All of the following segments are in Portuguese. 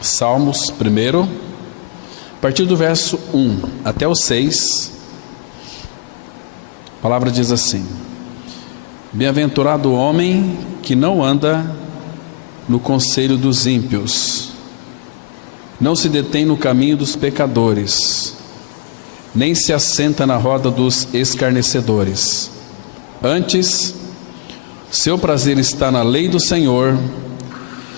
Salmos 1, a partir do verso 1 até o 6, a palavra diz assim: Bem-aventurado o homem que não anda no conselho dos ímpios, não se detém no caminho dos pecadores, nem se assenta na roda dos escarnecedores. Antes, seu prazer está na lei do Senhor,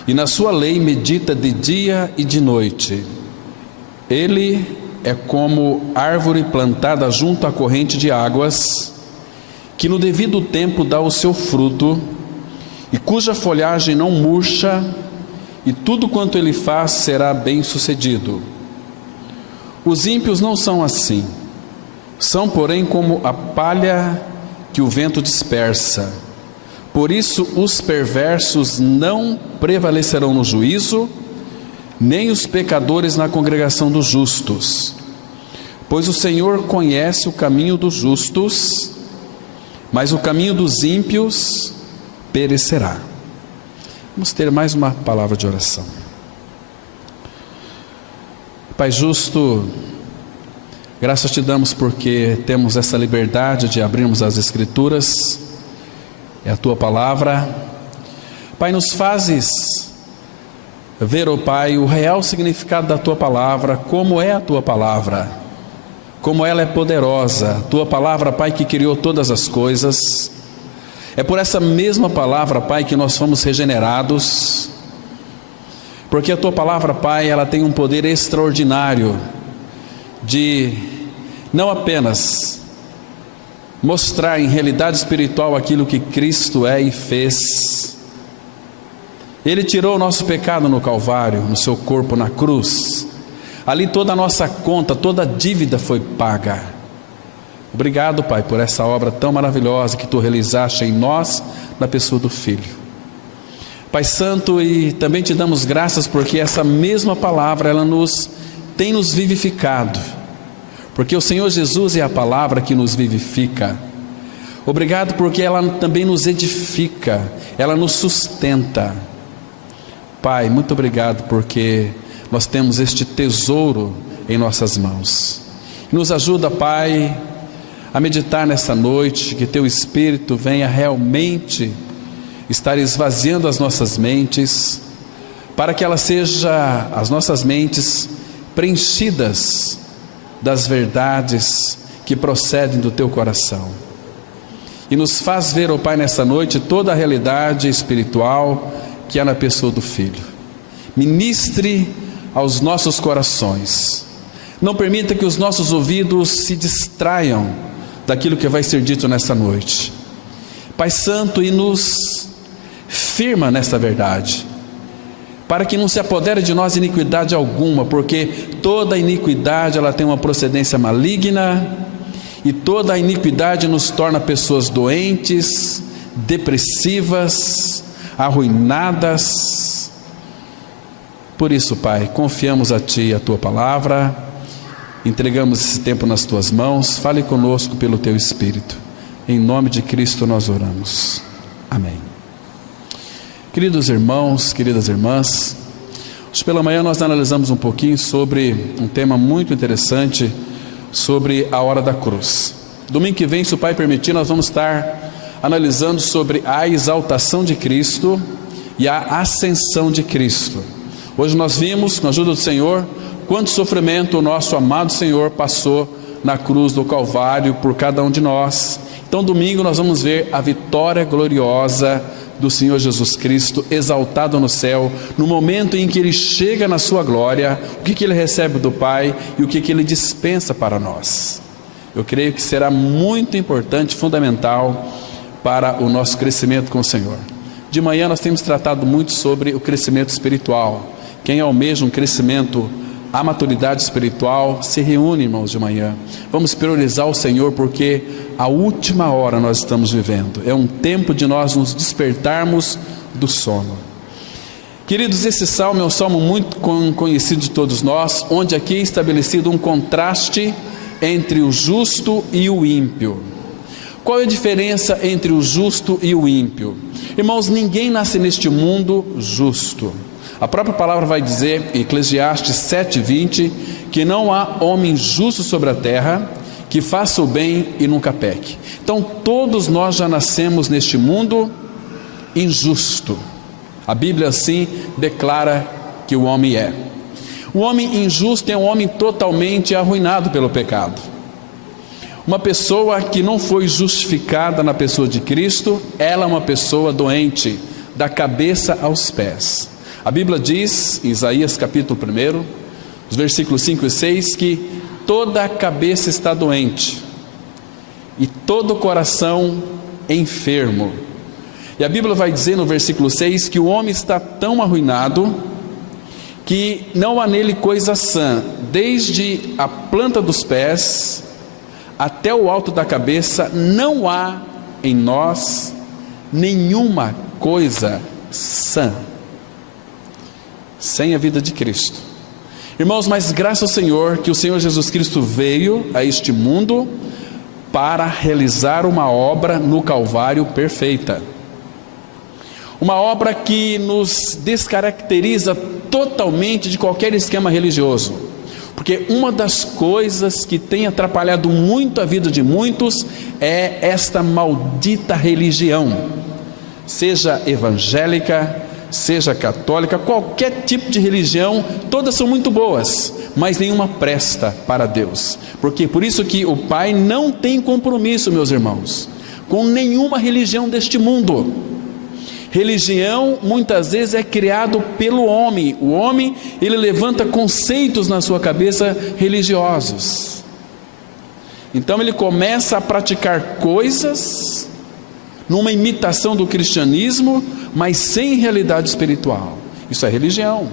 e na sua lei medita de dia e de noite. Ele é como árvore plantada junto à corrente de águas, que no devido tempo dá o seu fruto, e cuja folhagem não murcha, e tudo quanto ele faz será bem sucedido. Os ímpios não são assim, são porém como a palha que o vento dispersa. Por isso os perversos não prevalecerão no juízo, nem os pecadores na congregação dos justos. Pois o Senhor conhece o caminho dos justos, mas o caminho dos ímpios perecerá. Vamos ter mais uma palavra de oração. Pai justo, graças te damos porque temos essa liberdade de abrirmos as Escrituras, é a tua palavra. Pai, nos fazes ver, ó Pai, o real significado da tua palavra, como é a tua palavra, como ela é poderosa. A tua palavra, Pai, que criou todas as coisas. É por essa mesma palavra, Pai, que nós fomos regenerados, porque a tua palavra, Pai, ela tem um poder extraordinário de não apenas mostrar em realidade espiritual aquilo que Cristo é e fez. Ele tirou o nosso pecado no Calvário, no seu corpo na cruz. Ali toda a nossa conta, toda a dívida foi paga. Obrigado, Pai, por essa obra tão maravilhosa que tu realizaste em nós, na pessoa do Filho. Pai Santo, e também te damos graças porque essa mesma palavra, ela tem nos vivificado, porque o Senhor Jesus é a palavra que nos vivifica. Obrigado porque ela também nos edifica, ela nos sustenta. Pai, muito obrigado porque nós temos este tesouro em nossas mãos. Nos ajuda, Pai, a meditar nessa noite, que teu Espírito venha realmente estar esvaziando as nossas mentes, para que as nossas mentes preenchidas das verdades que procedem do teu coração. E nos faz ver, ó Pai, nessa noite toda a realidade espiritual que há na pessoa do Filho. Ministre aos nossos corações. Não permita que os nossos ouvidos se distraiam daquilo que vai ser dito nessa noite. Pai Santo, e nos firma nesta verdade, para que não se apodere de nós iniquidade alguma, porque toda iniquidade ela tem uma procedência maligna, e toda a iniquidade nos torna pessoas doentes, depressivas, arruinadas. Por isso, Pai, confiamos a Ti a Tua palavra, entregamos esse tempo nas Tuas mãos. Fale conosco pelo Teu Espírito. Em nome de Cristo nós oramos. Amém. Queridos irmãos, queridas irmãs, hoje pela manhã nós analisamos um pouquinho sobre um tema muito interessante, sobre a hora da cruz. Domingo que vem, se o Pai permitir, nós vamos estar analisando sobre a exaltação de Cristo e a ascensão de Cristo. Hoje nós vimos, com a ajuda do Senhor, quanto sofrimento o nosso amado Senhor passou na cruz do Calvário por cada um de nós. Então domingo nós vamos ver a vitória gloriosa do Senhor Jesus Cristo exaltado no céu, no momento em que Ele chega na sua glória, o que Ele recebe do Pai e o que Ele dispensa para nós. Eu creio que será muito importante, fundamental para o nosso crescimento com o Senhor. De manhã nós temos tratado muito sobre o crescimento espiritual. Quem almeja um crescimento, a maturidade espiritual, se reúne, irmãos, de manhã. Vamos priorizar o Senhor, porque a última hora nós estamos vivendo. É um tempo de nós nos despertarmos do sono. Queridos, esse salmo é um salmo muito conhecido de todos nós, onde aqui é estabelecido um contraste entre o justo e o ímpio. Qual é a diferença entre o justo e o ímpio? Irmãos, ninguém nasce neste mundo justo. A própria palavra vai dizer, em Eclesiastes 7:20, que não há homem justo sobre a terra que faça o bem e nunca peque. Então todos nós já nascemos neste mundo injusto. A Bíblia assim declara que o homem é. O homem injusto é um homem totalmente arruinado pelo pecado. Uma pessoa que não foi justificada na pessoa de Cristo, ela é uma pessoa doente, da cabeça aos pés. A Bíblia diz, em Isaías capítulo 1, os versículos 5 e 6, que toda a cabeça está doente, e todo o coração enfermo. E a Bíblia vai dizer no versículo 6, que o homem está tão arruinado, que não há nele coisa sã, desde a planta dos pés, até o alto da cabeça, não há em nós nenhuma coisa sã, sem a vida de Cristo. Irmãos, mas graças ao Senhor, que o Senhor Jesus Cristo veio a este mundo para realizar uma obra no Calvário perfeita. Uma obra que nos descaracteriza totalmente de qualquer esquema religioso. Porque uma das coisas que tem atrapalhado muito a vida de muitos é esta maldita religião. Seja evangélica, seja católica, qualquer tipo de religião, todas são muito boas, mas nenhuma presta para Deus. Porque por isso que o Pai não tem compromisso, meus irmãos, com nenhuma religião deste mundo. Religião muitas vezes é criado pelo homem. O homem, ele levanta conceitos na sua cabeça religiosos. Então ele começa a praticar coisas numa imitação do cristianismo, mas sem realidade espiritual. Isso é religião.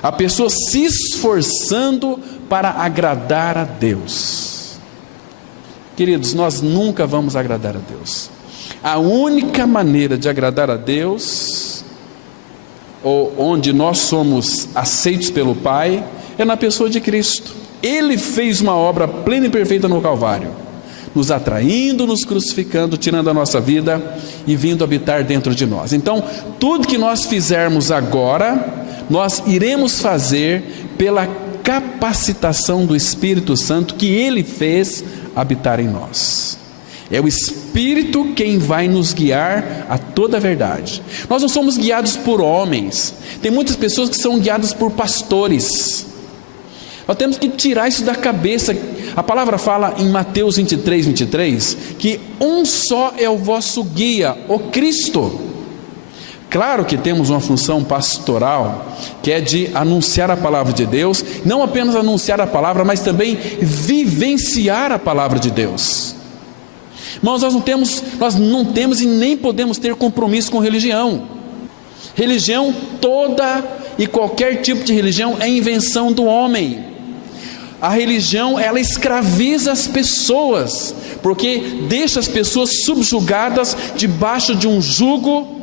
A pessoa se esforçando para agradar a Deus. Queridos, nós nunca vamos agradar a Deus. A única maneira de agradar a Deus, ou onde nós somos aceitos pelo Pai, é na pessoa de Cristo. Ele fez uma obra plena e perfeita no Calvário, nos atraindo, nos crucificando, tirando a nossa vida e vindo habitar dentro de nós. Então, tudo que nós fizermos agora, nós iremos fazer pela capacitação do Espírito Santo que Ele fez habitar em nós. É o Espírito quem vai nos guiar a toda a verdade. Nós não somos guiados por homens. Tem muitas pessoas que são guiadas por pastores. Nós temos que tirar isso da cabeça. A palavra fala em Mateus 23, que um só é o vosso guia, o Cristo. Claro que temos uma função pastoral, que é de anunciar a palavra de Deus, não apenas anunciar a palavra, mas também vivenciar a palavra de Deus. Irmãos, nós não temos e nem podemos ter compromisso com religião. Religião, toda e qualquer tipo de religião é invenção do homem. A religião, ela escraviza as pessoas, porque deixa as pessoas subjugadas debaixo de um jugo.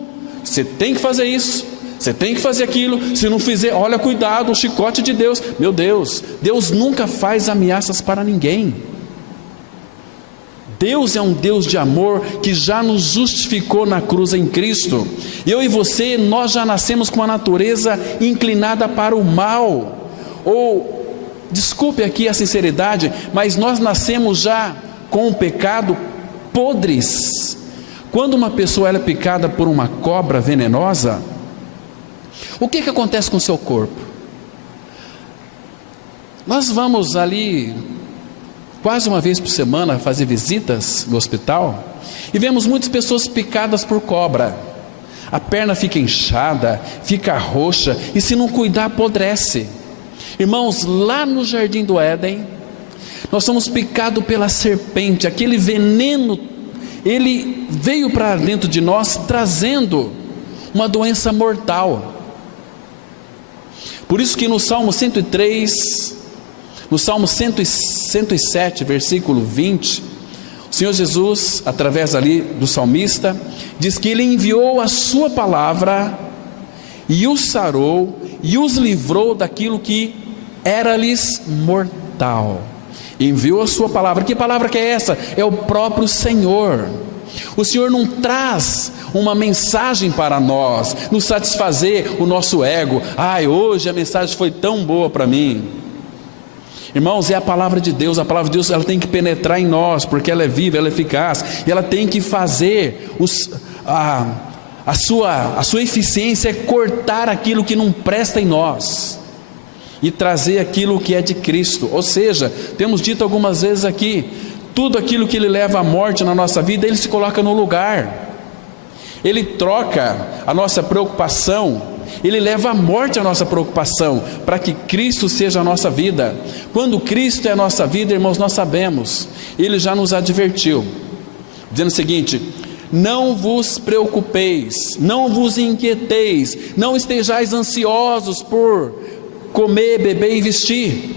Você tem que fazer isso, você tem que fazer aquilo, se não fizer, olha, cuidado, o chicote de Deus. Meu Deus, Deus nunca faz ameaças para ninguém. Deus é um Deus de amor que já nos justificou na cruz em Cristo. Eu e você, nós já nascemos com a natureza inclinada para o mal. Ou, desculpe aqui a sinceridade, mas nós nascemos já com o pecado podres. Quando uma pessoa é picada por uma cobra venenosa, o que acontece com o seu corpo? Nós vamos ali quase uma vez por semana fazer visitas no hospital e vemos muitas pessoas picadas por cobra. A perna fica inchada, fica roxa e, se não cuidar, apodrece. Irmãos, lá no Jardim do Éden, nós somos picados pela serpente. Aquele veneno, ele veio para dentro de nós trazendo uma doença mortal. Por isso que no Salmo 103, no Salmo 107, versículo 20, o Senhor Jesus, através ali do salmista, diz que Ele enviou a sua palavra e os sarou e os livrou daquilo que era-lhes mortal. Enviou a sua palavra. Que palavra que é essa? É o próprio Senhor. O Senhor não traz uma mensagem para nós, nos satisfazer o nosso ego. Ai, hoje a mensagem foi tão boa para mim. Irmãos, é a palavra de Deus. A palavra de Deus, ela tem que penetrar em nós, porque ela é viva, ela é eficaz, e ela tem que fazer a sua eficiência é cortar aquilo que não presta em nós e trazer aquilo que é de Cristo. Ou seja, temos dito algumas vezes aqui, tudo aquilo que Ele leva à morte na nossa vida, Ele se coloca no lugar. Ele troca a nossa preocupação, Ele leva à morte a nossa preocupação, para que Cristo seja a nossa vida. Quando Cristo é a nossa vida, irmãos, nós sabemos, Ele já nos advertiu, dizendo o seguinte: não vos preocupeis, não vos inquieteis, não estejais ansiosos por comer, beber e vestir.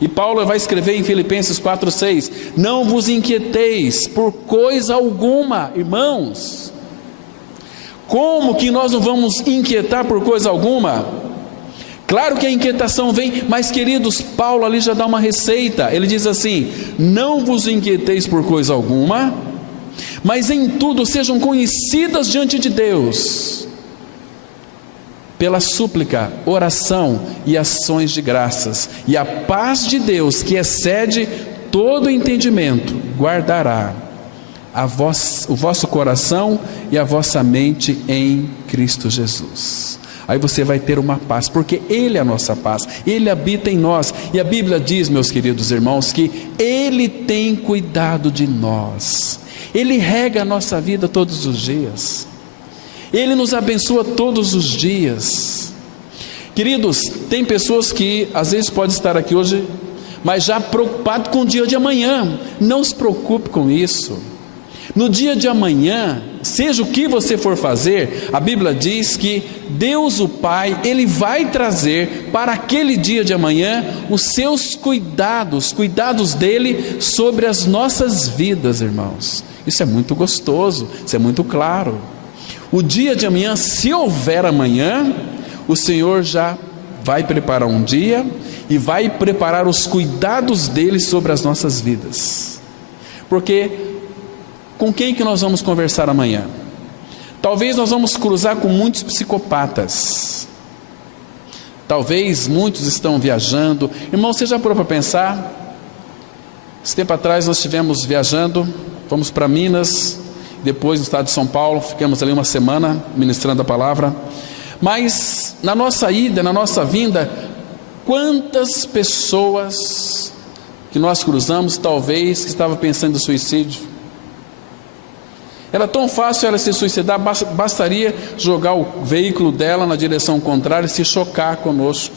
E Paulo vai escrever em Filipenses 4:6, não vos inquieteis por coisa alguma. Irmãos, como que nós não vamos inquietar por coisa alguma? Claro que a inquietação vem, mas queridos, Paulo ali já dá uma receita. Ele diz assim: não vos inquieteis por coisa alguma, mas em tudo sejam conhecidas diante de Deus, pela súplica, oração e ações de graças, e a paz de Deus, que excede todo entendimento, guardará o vosso coração e a vossa mente em Cristo Jesus. Aí você vai ter uma paz, porque Ele é a nossa paz, Ele habita em nós, e a Bíblia diz, meus queridos irmãos, que Ele tem cuidado de nós, Ele rega a nossa vida todos os dias, Ele nos abençoa todos os dias. Queridos, tem pessoas que às vezes podem estar aqui hoje, mas já preocupado com o dia de amanhã. Não se preocupe com isso. No dia de amanhã, seja o que você for fazer, a Bíblia diz que Deus o Pai, Ele vai trazer para aquele dia de amanhã os seus cuidados dEle sobre as nossas vidas, irmãos. Isso é muito gostoso, isso é muito claro. O dia de amanhã, se houver amanhã, o Senhor já vai preparar um dia e vai preparar os cuidados dele sobre as nossas vidas. Porque com quem que nós vamos conversar amanhã? Talvez nós vamos cruzar com muitos psicopatas. Talvez muitos estão viajando. Irmão, você já parou para pensar? Esse tempo atrás nós estivemos viajando, fomos para Minas, depois no estado de São Paulo, ficamos ali uma semana ministrando a palavra. Mas na nossa ida, na nossa vinda, quantas pessoas que nós cruzamos, talvez, que estavam pensando em suicídio? Era tão fácil ela se suicidar, bastaria jogar o veículo dela na direção contrária e se chocar conosco.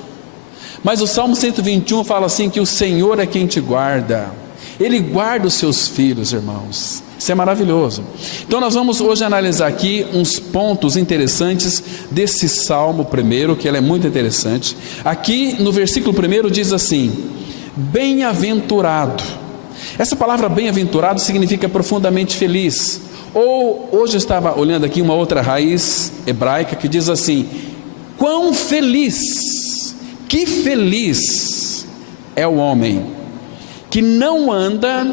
Mas o Salmo 121 fala assim, que o Senhor é quem te guarda, Ele guarda os seus filhos, irmãos. Isso é maravilhoso. Então nós vamos hoje analisar aqui uns pontos interessantes desse Salmo primeiro, que ele é muito interessante. Aqui no versículo 1 diz assim: bem-aventurado. Essa palavra bem-aventurado significa profundamente feliz. Ou hoje eu estava olhando aqui uma outra raiz hebraica que diz assim: quão feliz, que feliz é o homem que não anda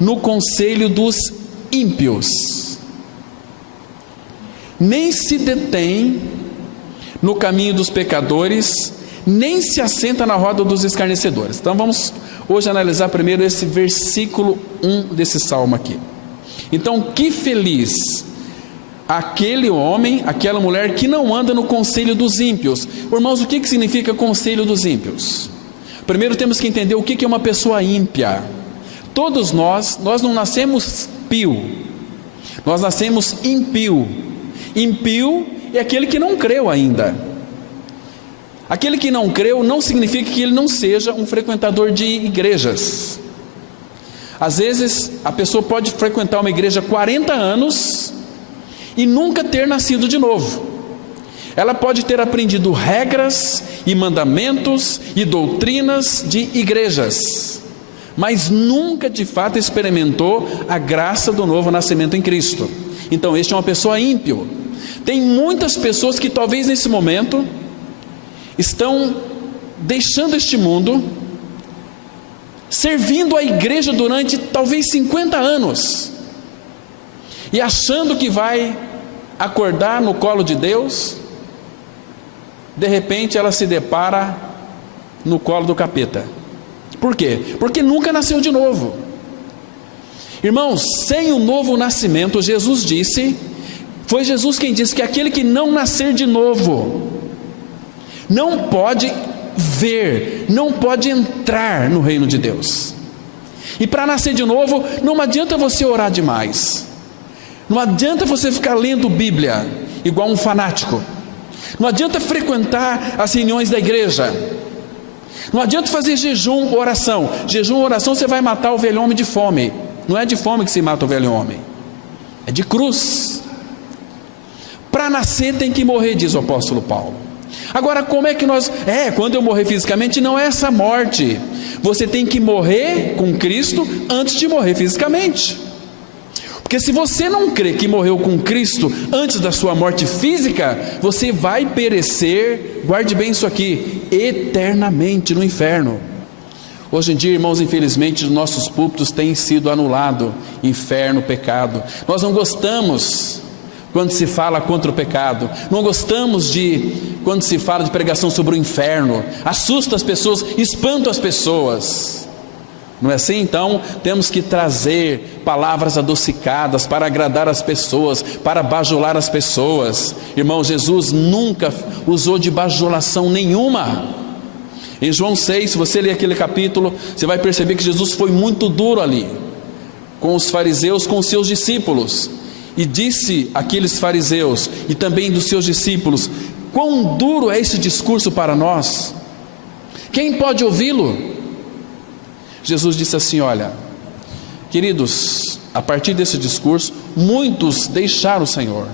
no conselho dos ímpios, nem se detém no caminho dos pecadores, nem se assenta na roda dos escarnecedores. Então vamos hoje analisar primeiro esse versículo 1 desse salmo aqui. Então, que feliz aquele homem, aquela mulher que não anda no conselho dos ímpios. Irmãos, o que significa conselho dos ímpios? Primeiro temos que entender o que é uma pessoa ímpia. Todos nós não nascemos pio, nós nascemos impio. Impio é aquele que não creu ainda. Aquele que não creu não significa que ele não seja um frequentador de igrejas. Às vezes a pessoa pode frequentar uma igreja há 40 anos e nunca ter nascido de novo. Ela pode ter aprendido regras e mandamentos e doutrinas de igrejas, mas nunca de fato experimentou a graça do novo nascimento em Cristo. Então este é uma pessoa ímpio. Tem muitas pessoas que talvez nesse momento estão deixando este mundo, servindo a igreja durante talvez 50 anos, e achando que vai acordar no colo de Deus, de repente ela se depara no colo do capeta. Por quê? Porque nunca nasceu de novo. Irmãos, sem o novo nascimento, Jesus disse, foi Jesus quem disse que aquele que não nascer de novo, não pode ver, não pode entrar no reino de Deus. E para nascer de novo, não adianta você orar demais, não adianta você ficar lendo Bíblia igual um fanático, não adianta frequentar as reuniões da igreja, não adianta fazer jejum ou oração. Jejum ou oração você vai matar o velho homem de fome. Não é de fome que se mata o velho homem, é de cruz. Para nascer tem que morrer, diz o apóstolo Paulo. Agora, como é que quando eu morrer fisicamente, não é essa morte. Você tem que morrer com Cristo antes de morrer fisicamente. Porque se você não crê que morreu com Cristo antes da sua morte física, você vai perecer, guarde bem isso aqui, eternamente no inferno. Hoje em dia, irmãos, infelizmente, os nossos púlpitos têm sido anulados, inferno, pecado. Nós não gostamos quando se fala contra o pecado, não gostamos quando se fala de pregação sobre o inferno, assusta as pessoas, espanta as pessoas. Não é assim? Então temos que trazer palavras adocicadas para agradar as pessoas, para bajular as pessoas. Irmão, Jesus nunca usou de bajulação nenhuma. Em João 6, se você ler aquele capítulo, você vai perceber que Jesus foi muito duro ali com os fariseus, com os seus discípulos, e disse àqueles fariseus e também dos seus discípulos: quão duro é esse discurso para nós, quem pode ouvi-lo? Jesus disse assim: olha, queridos, a partir desse discurso, muitos deixaram o Senhor.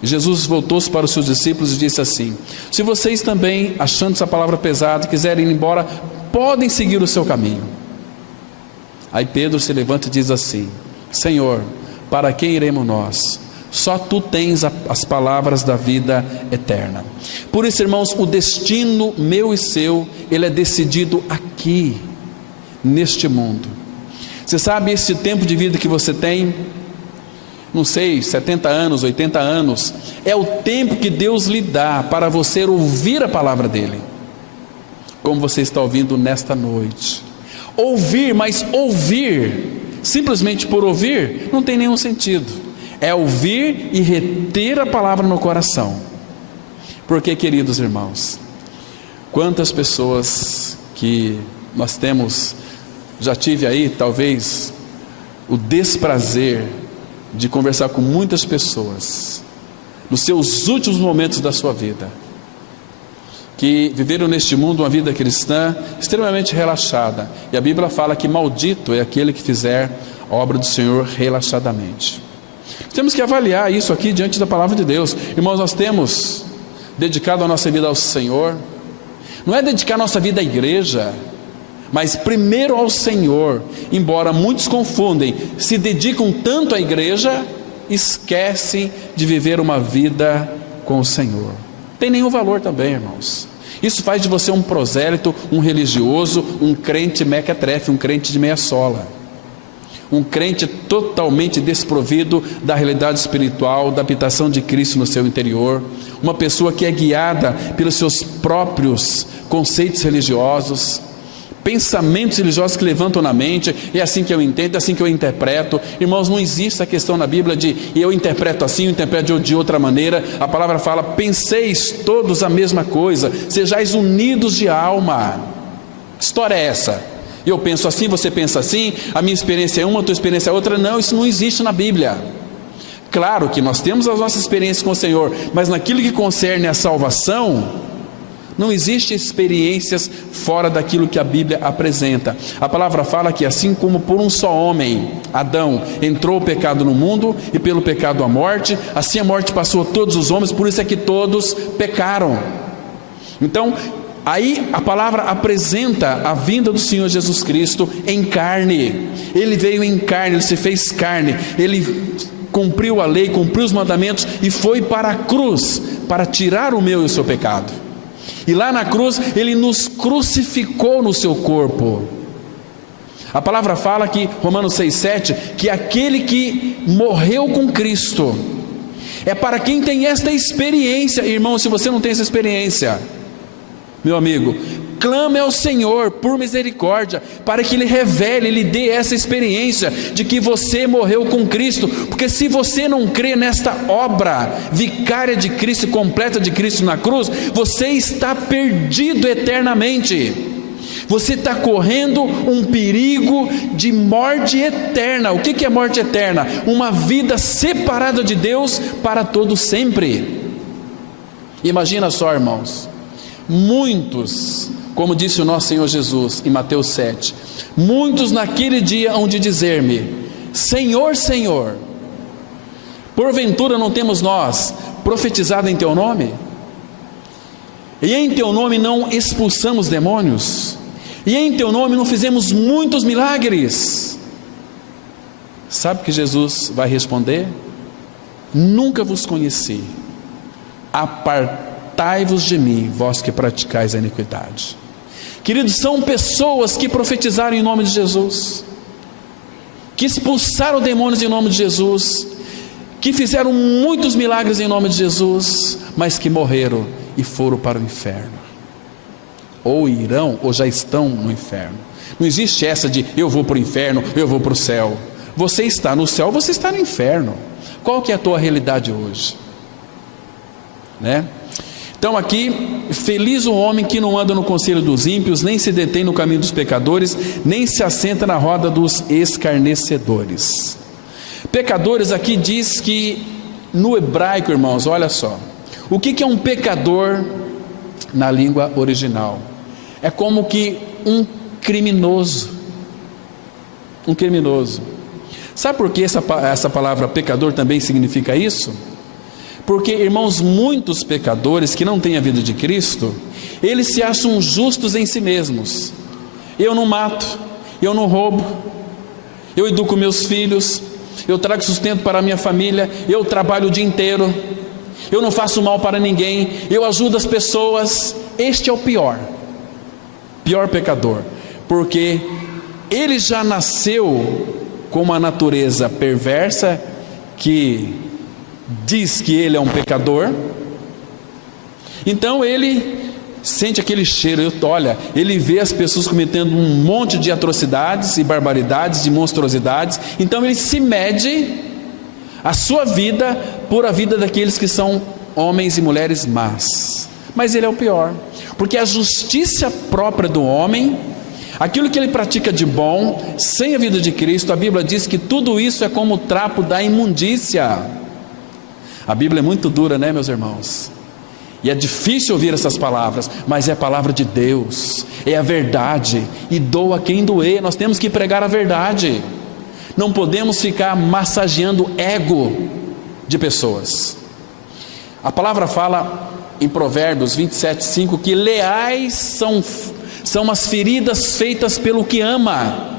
Jesus voltou-se para os seus discípulos e disse assim: se vocês também, achando essa palavra pesada, quiserem ir embora, podem seguir o seu caminho. Aí Pedro se levanta e diz assim: Senhor, para quem iremos nós? Só tu tens as palavras da vida eterna. Por isso, irmãos, o destino meu e seu, ele é decidido aqui, neste mundo. Você sabe, esse tempo de vida que você tem, não sei, 70 anos, 80 anos, é o tempo que Deus lhe dá para você ouvir a palavra dele, como você está ouvindo nesta noite. Ouvir, mas ouvir simplesmente por ouvir não tem nenhum sentido. É ouvir e reter a palavra no coração. Porque, queridos irmãos, quantas pessoas que nós temos, já tive aí talvez o desprazer de conversar com muitas pessoas nos seus últimos momentos da sua vida, que viveram neste mundo uma vida cristã extremamente relaxada, e a Bíblia fala que maldito é aquele que fizer a obra do Senhor relaxadamente. Temos que avaliar isso aqui diante da palavra de Deus. Irmãos, nós temos dedicado a nossa vida ao Senhor. Não é dedicar a nossa vida à igreja, mas primeiro ao Senhor. Embora muitos confundem, se dedicam tanto à igreja, esquecem de viver uma vida com o Senhor. Tem nenhum valor também, irmãos. Isso faz de você um prosélito, um religioso, um crente mequetrefe, um crente de meia sola, um crente totalmente desprovido da realidade espiritual, da habitação de Cristo no seu interior, uma pessoa que é guiada pelos seus próprios conceitos religiosos, pensamentos religiosos que levantam na mente. É assim que eu entendo, é assim que eu interpreto. Irmãos, não existe a questão na Bíblia de eu interpreto assim, eu interpreto de outra maneira. A palavra fala: penseis todos a mesma coisa, sejais unidos de alma. Que história é essa? Eu penso assim, você pensa assim, a minha experiência é uma, a tua experiência é outra. Não, isso não existe na Bíblia. Claro que nós temos as nossas experiências com o Senhor, mas naquilo que concerne a salvação, não existe experiências fora daquilo que a Bíblia apresenta. A palavra fala que assim como por um só homem, Adão, entrou o pecado no mundo, e pelo pecado a morte, assim a morte passou a todos os homens, por isso é que todos pecaram. Então, aí a palavra apresenta a vinda do Senhor Jesus Cristo em carne. Ele veio em carne, ele se fez carne, ele cumpriu a lei, cumpriu os mandamentos e foi para a cruz para tirar o meu e o seu pecado. E lá na cruz ele nos crucificou no seu corpo. A palavra fala que, Romanos 6,7, que aquele que morreu com Cristo. É para quem tem esta experiência. Irmão, se você não tem essa experiência, meu amigo, clame ao Senhor por misericórdia, para que Ele revele, Ele dê essa experiência de que você morreu com Cristo. Porque se você não crê nesta obra vicária de Cristo, completa de Cristo na cruz, você está perdido eternamente. Você está correndo um perigo de morte eterna. O que é morte eterna? Uma vida separada de Deus para todo sempre. Imagina só, irmãos, muitos, como disse o nosso Senhor Jesus em Mateus 7, muitos naquele dia hão de dizer-me: Senhor, Senhor, porventura não temos nós profetizado em Teu nome? E em Teu nome não expulsamos demônios? E em Teu nome não fizemos muitos milagres? Sabe o que Jesus vai responder? Nunca vos conheci, apartai-vos de mim, vós que praticais a iniquidade. Queridos, são pessoas que profetizaram em nome de Jesus, que expulsaram demônios em nome de Jesus, que fizeram muitos milagres em nome de Jesus, mas que morreram e foram para o inferno, ou irão, ou já estão no inferno. Não existe essa de eu vou para o inferno, eu vou para o céu. Você está no céu, você está no inferno. Qual que é a tua realidade hoje? Né? Então aqui, feliz o homem que não anda no conselho dos ímpios, nem se detém no caminho dos pecadores, nem se assenta na roda dos escarnecedores. Pecadores aqui diz que no hebraico, irmãos, olha só, o que é um pecador na língua original? É como que um criminoso. Um criminoso. Sabe por que essa palavra pecador também significa isso? Porque, irmãos, muitos pecadores que não têm a vida de Cristo, eles se acham justos em si mesmos. Eu não mato, eu não roubo, eu educo meus filhos, eu trago sustento para a minha família, eu trabalho o dia inteiro, eu não faço mal para ninguém, eu ajudo as pessoas. Este é o pior pecador, porque ele já nasceu com uma natureza perversa que diz que ele é um pecador. Então ele sente aquele cheiro, olha, ele vê as pessoas cometendo um monte de atrocidades e barbaridades, de monstruosidades, então ele se mede a sua vida por a vida daqueles que são homens e mulheres más. Mas ele é o pior, porque a justiça própria do homem, aquilo que ele pratica de bom, sem a vida de Cristo, a Bíblia diz que tudo isso é como o trapo da imundícia. A Bíblia é muito dura, né, meus irmãos? E é difícil ouvir essas palavras, mas é a palavra de Deus, é a verdade, e doa quem doer. Nós temos que pregar a verdade, não podemos ficar massageando ego de pessoas. A palavra fala em Provérbios 27:5 que leais são as feridas feitas pelo que ama.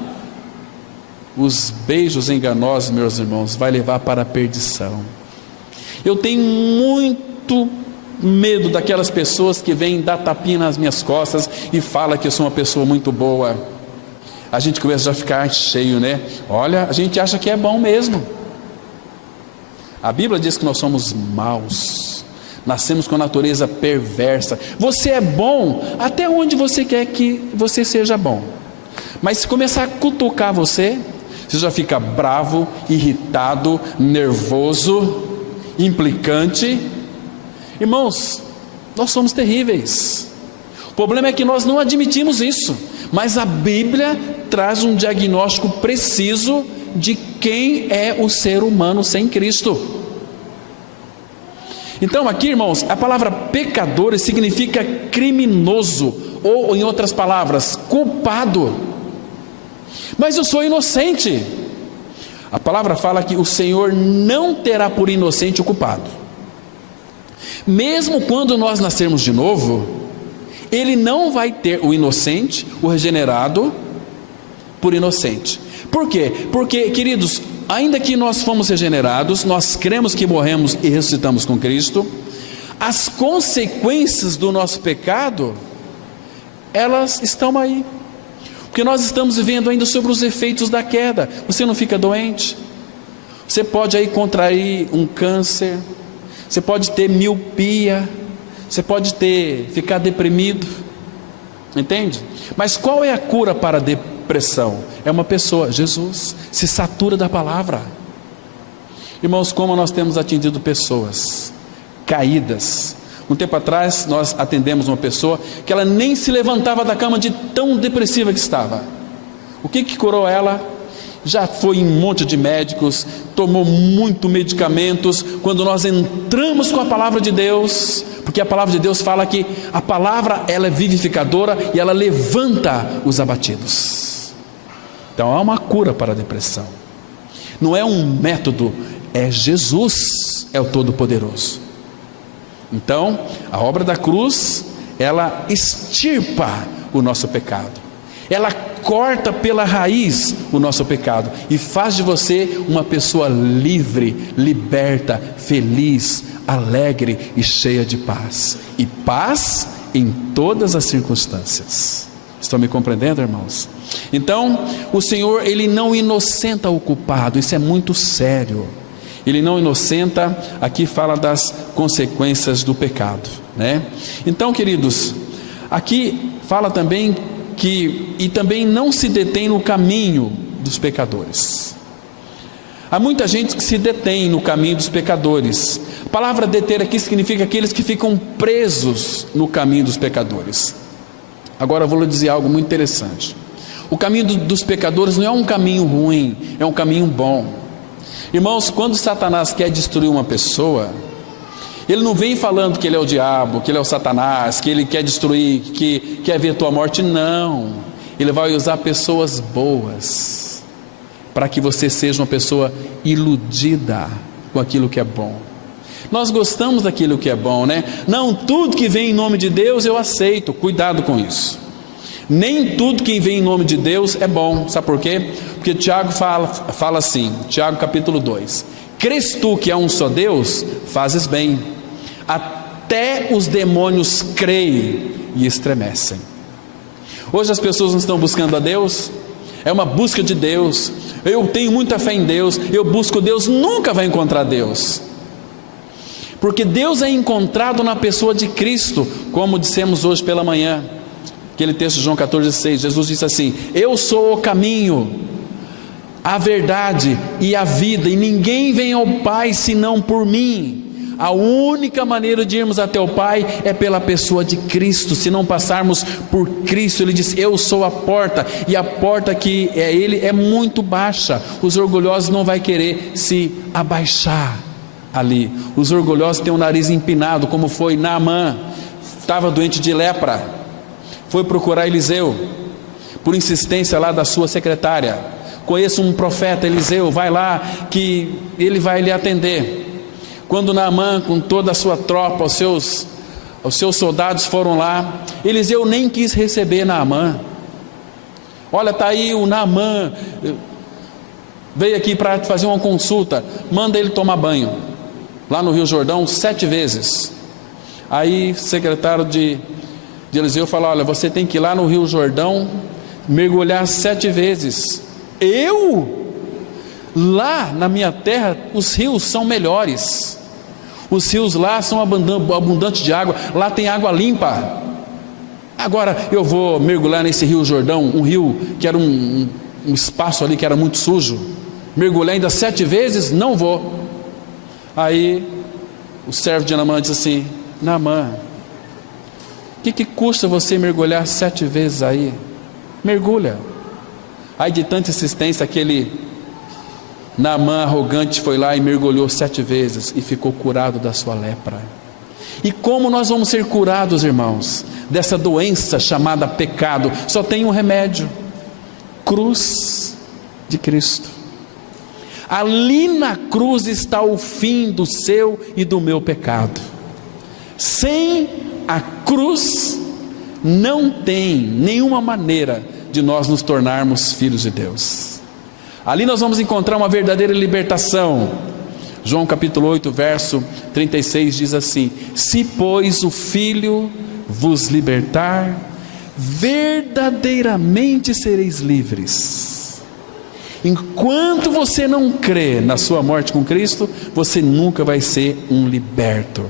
Os beijos enganosos, meus irmãos, vai levar para a perdição. Eu tenho muito medo daquelas pessoas que vêm dar tapinha nas minhas costas e falam que eu sou uma pessoa muito boa. A gente começa a ficar cheio, né? Olha, a gente acha que é bom mesmo. A Bíblia diz que nós somos maus, nascemos com a natureza perversa. Você é bom até onde você quer que você seja bom, mas se começar a cutucar você já fica bravo, irritado, nervoso, implicante. Irmãos, nós somos terríveis. O problema é que nós não admitimos isso, mas a Bíblia traz um diagnóstico preciso de quem é o ser humano sem Cristo. Então aqui, irmãos, a palavra pecador significa criminoso, ou em outras palavras, culpado. Mas eu sou inocente. A palavra fala que o Senhor não terá por inocente o culpado. Mesmo quando nós nascermos de novo, Ele não vai ter o inocente, o regenerado, por inocente. Por quê? Porque, queridos, ainda que nós fomos regenerados, nós cremos que morremos e ressuscitamos com Cristo, as consequências do nosso pecado, elas estão aí. Porque nós estamos vivendo ainda sobre os efeitos da queda. Você não fica doente? Você pode aí contrair um câncer, você pode ter miopia, você pode ficar deprimido, entende? Mas qual é a cura para a depressão? É uma pessoa, Jesus, se satura da palavra. Irmãos, como nós temos atendido pessoas caídas. Um tempo atrás nós atendemos uma pessoa que ela nem se levantava da cama de tão depressiva que estava. O que curou ela? Já foi em um monte de médicos, tomou muito medicamentos. Quando nós entramos com a palavra de Deus, porque a palavra de Deus fala que a palavra ela é vivificadora e ela levanta os abatidos. Então há uma cura para a depressão. Não é um método, é Jesus, é o Todo-Poderoso. Então a obra da cruz, ela extirpa o nosso pecado, ela corta pela raiz o nosso pecado e faz de você uma pessoa livre, liberta, feliz, alegre e cheia de paz. E paz em todas as circunstâncias. Estão me compreendendo, irmãos? Então, o Senhor, Ele não inocenta o culpado, isso é muito sério. Ele não inocenta, aqui fala das consequências do pecado, né? Então, queridos, aqui fala também e também não se detém no caminho dos pecadores. Há muita gente que se detém no caminho dos pecadores. A palavra deter aqui significa aqueles que ficam presos no caminho dos pecadores. Agora eu vou lhe dizer algo muito interessante. O caminho dos pecadores não é um caminho ruim, é um caminho bom. Irmãos, quando Satanás quer destruir uma pessoa, ele não vem falando que ele é o diabo, que ele é o Satanás, que ele quer destruir, que quer ver a tua morte. Não, ele vai usar pessoas boas para que você seja uma pessoa iludida com aquilo que é bom. Nós gostamos daquilo que é bom, né? Não tudo que vem em nome de Deus eu aceito, cuidado com isso. Nem tudo que vem em nome de Deus é bom, sabe por quê? Porque Tiago fala assim, Tiago capítulo 2: crês tu que há um só Deus? Fazes bem. Até os demônios creem e estremecem. Hoje as pessoas não estão buscando a Deus, é uma busca de Deus. Eu tenho muita fé em Deus, eu busco Deus, nunca vai encontrar Deus, porque Deus é encontrado na pessoa de Cristo, como dissemos hoje pela manhã, aquele texto de João 14,6, Jesus disse assim: eu sou o caminho, a verdade e a vida, e ninguém vem ao Pai senão por mim. A única maneira de irmos até o Pai é pela pessoa de Cristo. Se não passarmos por Cristo, Ele diz: eu sou a porta, e a porta que é Ele é muito baixa. Os orgulhosos não vai querer se abaixar ali. Os orgulhosos têm o nariz empinado, como foi Naamã, estava doente de lepra, foi procurar Eliseu, por insistência lá da sua secretária: conheço um profeta, Eliseu, vai lá que ele vai lhe atender. Quando Naamã, com toda a sua tropa, os seus soldados foram lá, Eliseu nem quis receber Naamã. Olha, está aí o Naamã, veio aqui para fazer uma consulta, manda ele tomar banho lá no Rio Jordão 7 vezes. Aí o secretário de Eliseu falou: olha, você tem que ir lá no Rio Jordão mergulhar 7 vezes. Eu? Lá na minha terra os rios são melhores, os rios lá são abundantes de água, lá tem água limpa. Agora eu vou mergulhar nesse Rio Jordão, um rio que era um espaço ali que era muito sujo, mergulhar ainda 7 vezes? Não vou. Aí o servo de Naamã disse assim: Naamã, o que custa você mergulhar 7 vezes aí? Mergulha. Aí de tanta insistência, aquele Naamã arrogante foi lá e mergulhou 7 vezes e ficou curado da sua lepra. E como nós vamos ser curados, irmãos, dessa doença chamada pecado? Só tem um remédio: cruz de Cristo. Ali na cruz está o fim do seu e do meu pecado. Sem a cruz não tem nenhuma maneira de nós nos tornarmos filhos de Deus. Ali nós vamos encontrar uma verdadeira libertação. João capítulo 8, verso 36 diz assim: se pois o Filho vos libertar, verdadeiramente sereis livres. Enquanto você não crê na sua morte com Cristo, você nunca vai ser um liberto.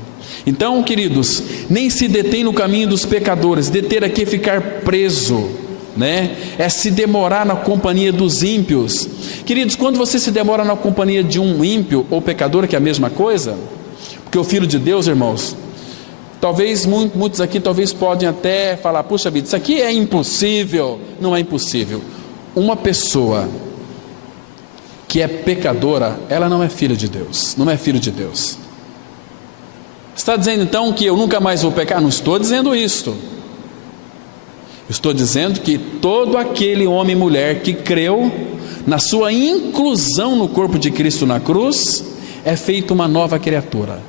Então, queridos, nem se detém no caminho dos pecadores. Deter aqui é ficar preso, né? É se demorar na companhia dos ímpios. Queridos, quando você se demora na companhia de um ímpio ou pecador, que é a mesma coisa, porque o Filho de Deus, irmãos, talvez muitos aqui talvez podem até falar: puxa vida, isso aqui é impossível. Não é impossível. Uma pessoa que é pecadora, ela não é filha de Deus, não é filho de Deus. Está dizendo então que eu nunca mais vou pecar? Não estou dizendo isto. Estou dizendo que todo aquele homem e mulher que creu na sua inclusão no corpo de Cristo na cruz, é feito uma nova criatura.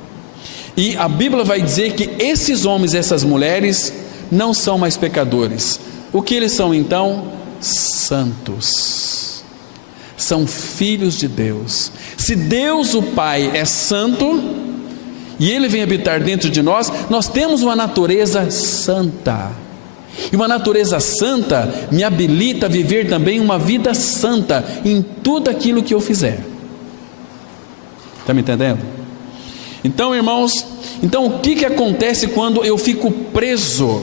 E a Bíblia vai dizer que esses homens e essas mulheres não são mais pecadores. O que eles são então? Santos. São filhos de Deus. Se Deus o Pai é santo e Ele vem habitar dentro de nós, nós temos uma natureza santa. E uma natureza santa me habilita a viver também uma vida santa em tudo aquilo que eu fizer. Está me entendendo? Então, irmãos, o que acontece quando eu fico preso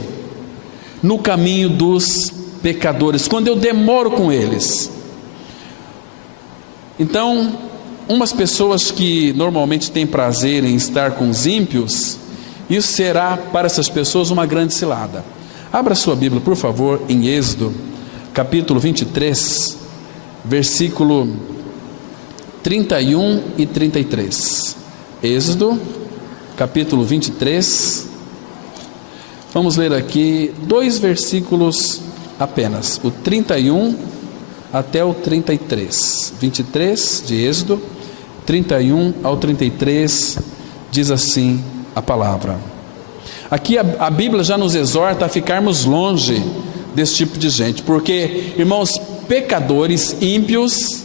no caminho dos pecadores, quando eu demoro com eles? Então, umas pessoas que normalmente têm prazer em estar com os ímpios, isso será para essas pessoas uma grande cilada. Abra sua Bíblia, por favor, em Êxodo, capítulo 23, versículo 31 e 33. Êxodo, capítulo 23. Vamos ler aqui 2 versículos apenas, o 31 até o 33. 23 de Êxodo, 31 ao 33, diz assim a palavra. Aqui a Bíblia já nos exorta a ficarmos longe desse tipo de gente, porque, irmãos, pecadores, ímpios,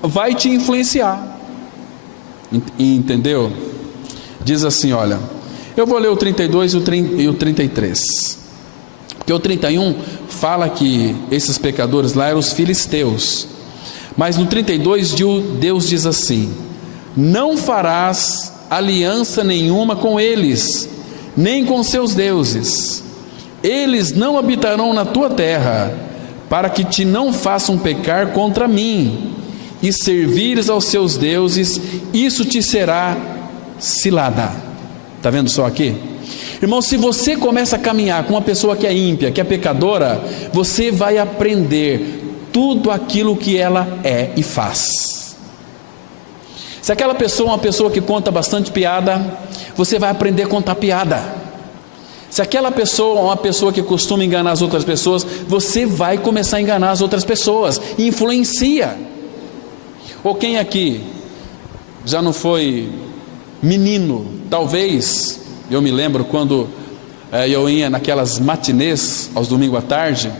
vai te influenciar. Entendeu? Diz assim, olha, eu vou ler o 32 e o 33, porque o 31 fala que esses pecadores lá eram os filisteus, mas no 32 Deus diz assim: não farás aliança nenhuma com eles, nem com seus deuses. Eles não habitarão na tua terra, para que te não façam pecar contra mim, e servires aos seus deuses, isso te será cilada. Está vendo só aqui? Irmão, se você começa a caminhar com uma pessoa que é ímpia, que é pecadora, você vai aprender tudo aquilo que ela é e faz. Se aquela pessoa é uma pessoa que conta bastante piada, você vai aprender a contar piada. Se aquela pessoa é uma pessoa que costuma enganar as outras pessoas, você vai começar a enganar as outras pessoas. Influencia. Ou quem aqui já não foi menino? Talvez, eu me lembro quando eu ia naquelas matinês aos domingos à tarde,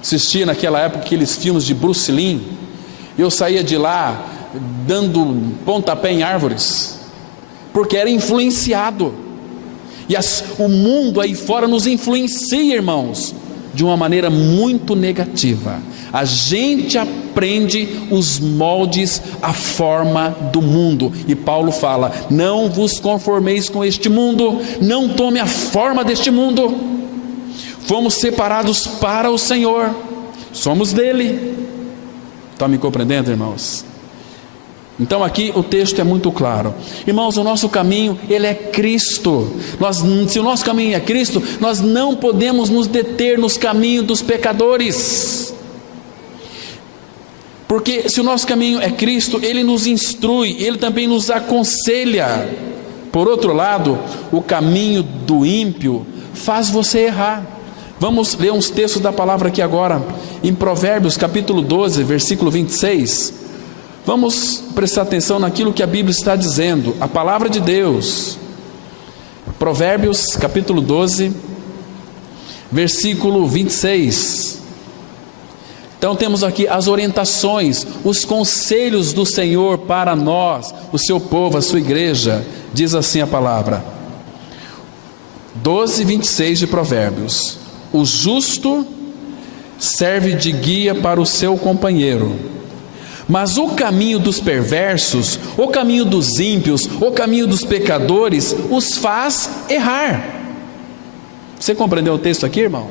assistia naquela época aqueles filmes de Bruce Lee, eu saía de lá dando pontapé em árvores, porque era influenciado. E o mundo aí fora nos influencia, irmãos, de uma maneira muito negativa. A gente aprende os moldes, a forma do mundo. E Paulo fala: não vos conformeis com este mundo, não tome a forma deste mundo. Fomos separados para o Senhor, somos dele. Estão me compreendendo, irmãos? Então aqui o texto é muito claro. Irmãos, o nosso caminho, ele é Cristo. Se o nosso caminho é Cristo, nós não podemos nos deter nos caminhos dos pecadores. Porque se o nosso caminho é Cristo, Ele nos instrui, Ele também nos aconselha. Por outro lado, o caminho do ímpio faz você errar. Vamos ler uns textos da palavra aqui agora, em Provérbios capítulo 12, versículo 26. Vamos prestar atenção naquilo que a Bíblia está dizendo, a palavra de Deus. Provérbios capítulo 12, versículo 26. Então temos aqui as orientações, os conselhos do Senhor para nós, o seu povo, a sua igreja. Diz assim a palavra, 12, 26 de Provérbios: o justo serve de guia para o seu companheiro, Mas o caminho dos perversos, o caminho dos ímpios, o caminho dos pecadores, os faz errar. Você compreendeu o texto aqui, irmão?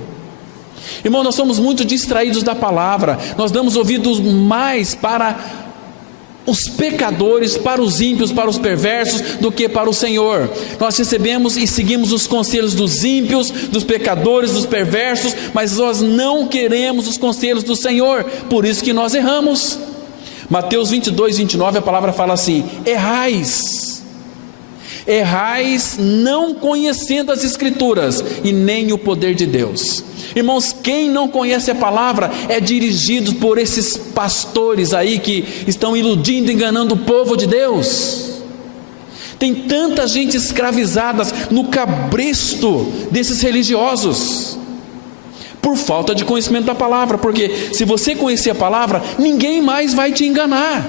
Irmão, nós somos muito distraídos da palavra, nós damos ouvidos mais para os pecadores, para os ímpios, para os perversos, do que para o Senhor. Nós recebemos e seguimos os conselhos dos ímpios, dos pecadores, dos perversos, mas nós não queremos os conselhos do Senhor, por isso que nós erramos. Mateus 22, 29, a palavra fala assim: errais não conhecendo as Escrituras e nem o poder de Deus. Irmãos, quem não conhece a palavra é dirigido por esses pastores aí que estão iludindo, enganando o povo de Deus. Tem tanta gente escravizada no cabresto desses religiosos, por falta de conhecimento da palavra, porque se você conhecer a palavra, ninguém mais vai te enganar.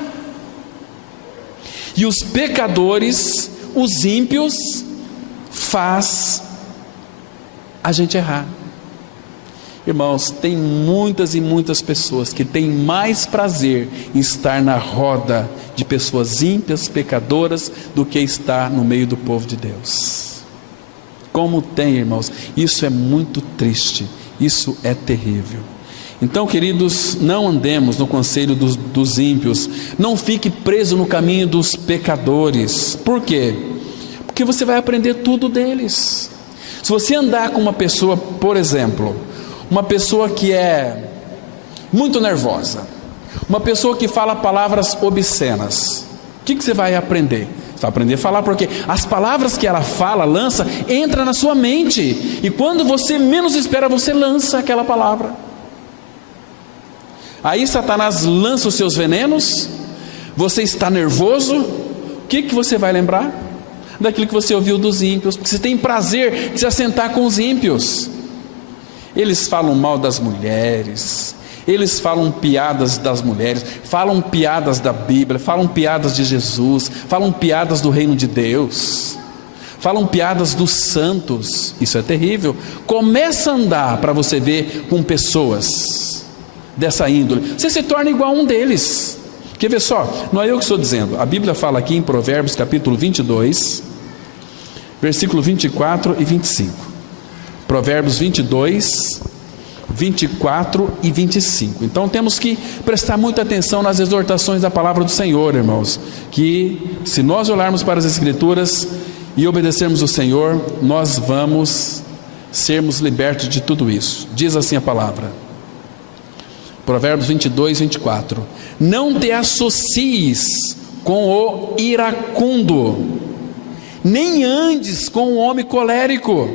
E os pecadores, os ímpios, faz a gente errar. Irmãos, tem muitas e muitas pessoas que têm mais prazer em estar na roda de pessoas ímpias, pecadoras, do que estar no meio do povo de Deus. Como tem, irmãos? Isso é muito triste, isso é terrível. Então, queridos, não andemos no conselho dos ímpios, não fique preso no caminho dos pecadores. Por quê? Porque você vai aprender tudo deles. Se você andar com uma pessoa, por exemplo, uma pessoa que é muito nervosa, uma pessoa que fala palavras obscenas, o que você vai aprender? Você vai aprender a falar, porque as palavras que ela fala, lança, entra na sua mente, e quando você menos espera, você lança aquela palavra. Aí Satanás lança os seus venenos, você está nervoso, o que você vai lembrar? Daquilo que você ouviu dos ímpios, porque você tem prazer de se assentar com os ímpios. Eles falam mal das mulheres, eles falam piadas das mulheres, falam piadas da Bíblia, falam piadas de Jesus, falam piadas do reino de Deus, falam piadas dos santos. Isso é terrível. Começa a andar para você ver com pessoas dessa índole, você se torna igual a um deles. Quer ver só? Não é eu que estou dizendo, a Bíblia fala aqui em Provérbios capítulo 22, versículo 24 e 25. Provérbios 22, 24 e 25. Então temos que prestar muita atenção nas exortações da palavra do Senhor, irmãos, que se nós olharmos para as Escrituras e obedecermos o Senhor, nós vamos sermos libertos de tudo isso. Diz assim a palavra, Provérbios 22, 24: não te associes com o iracundo, nem andes com o homem colérico.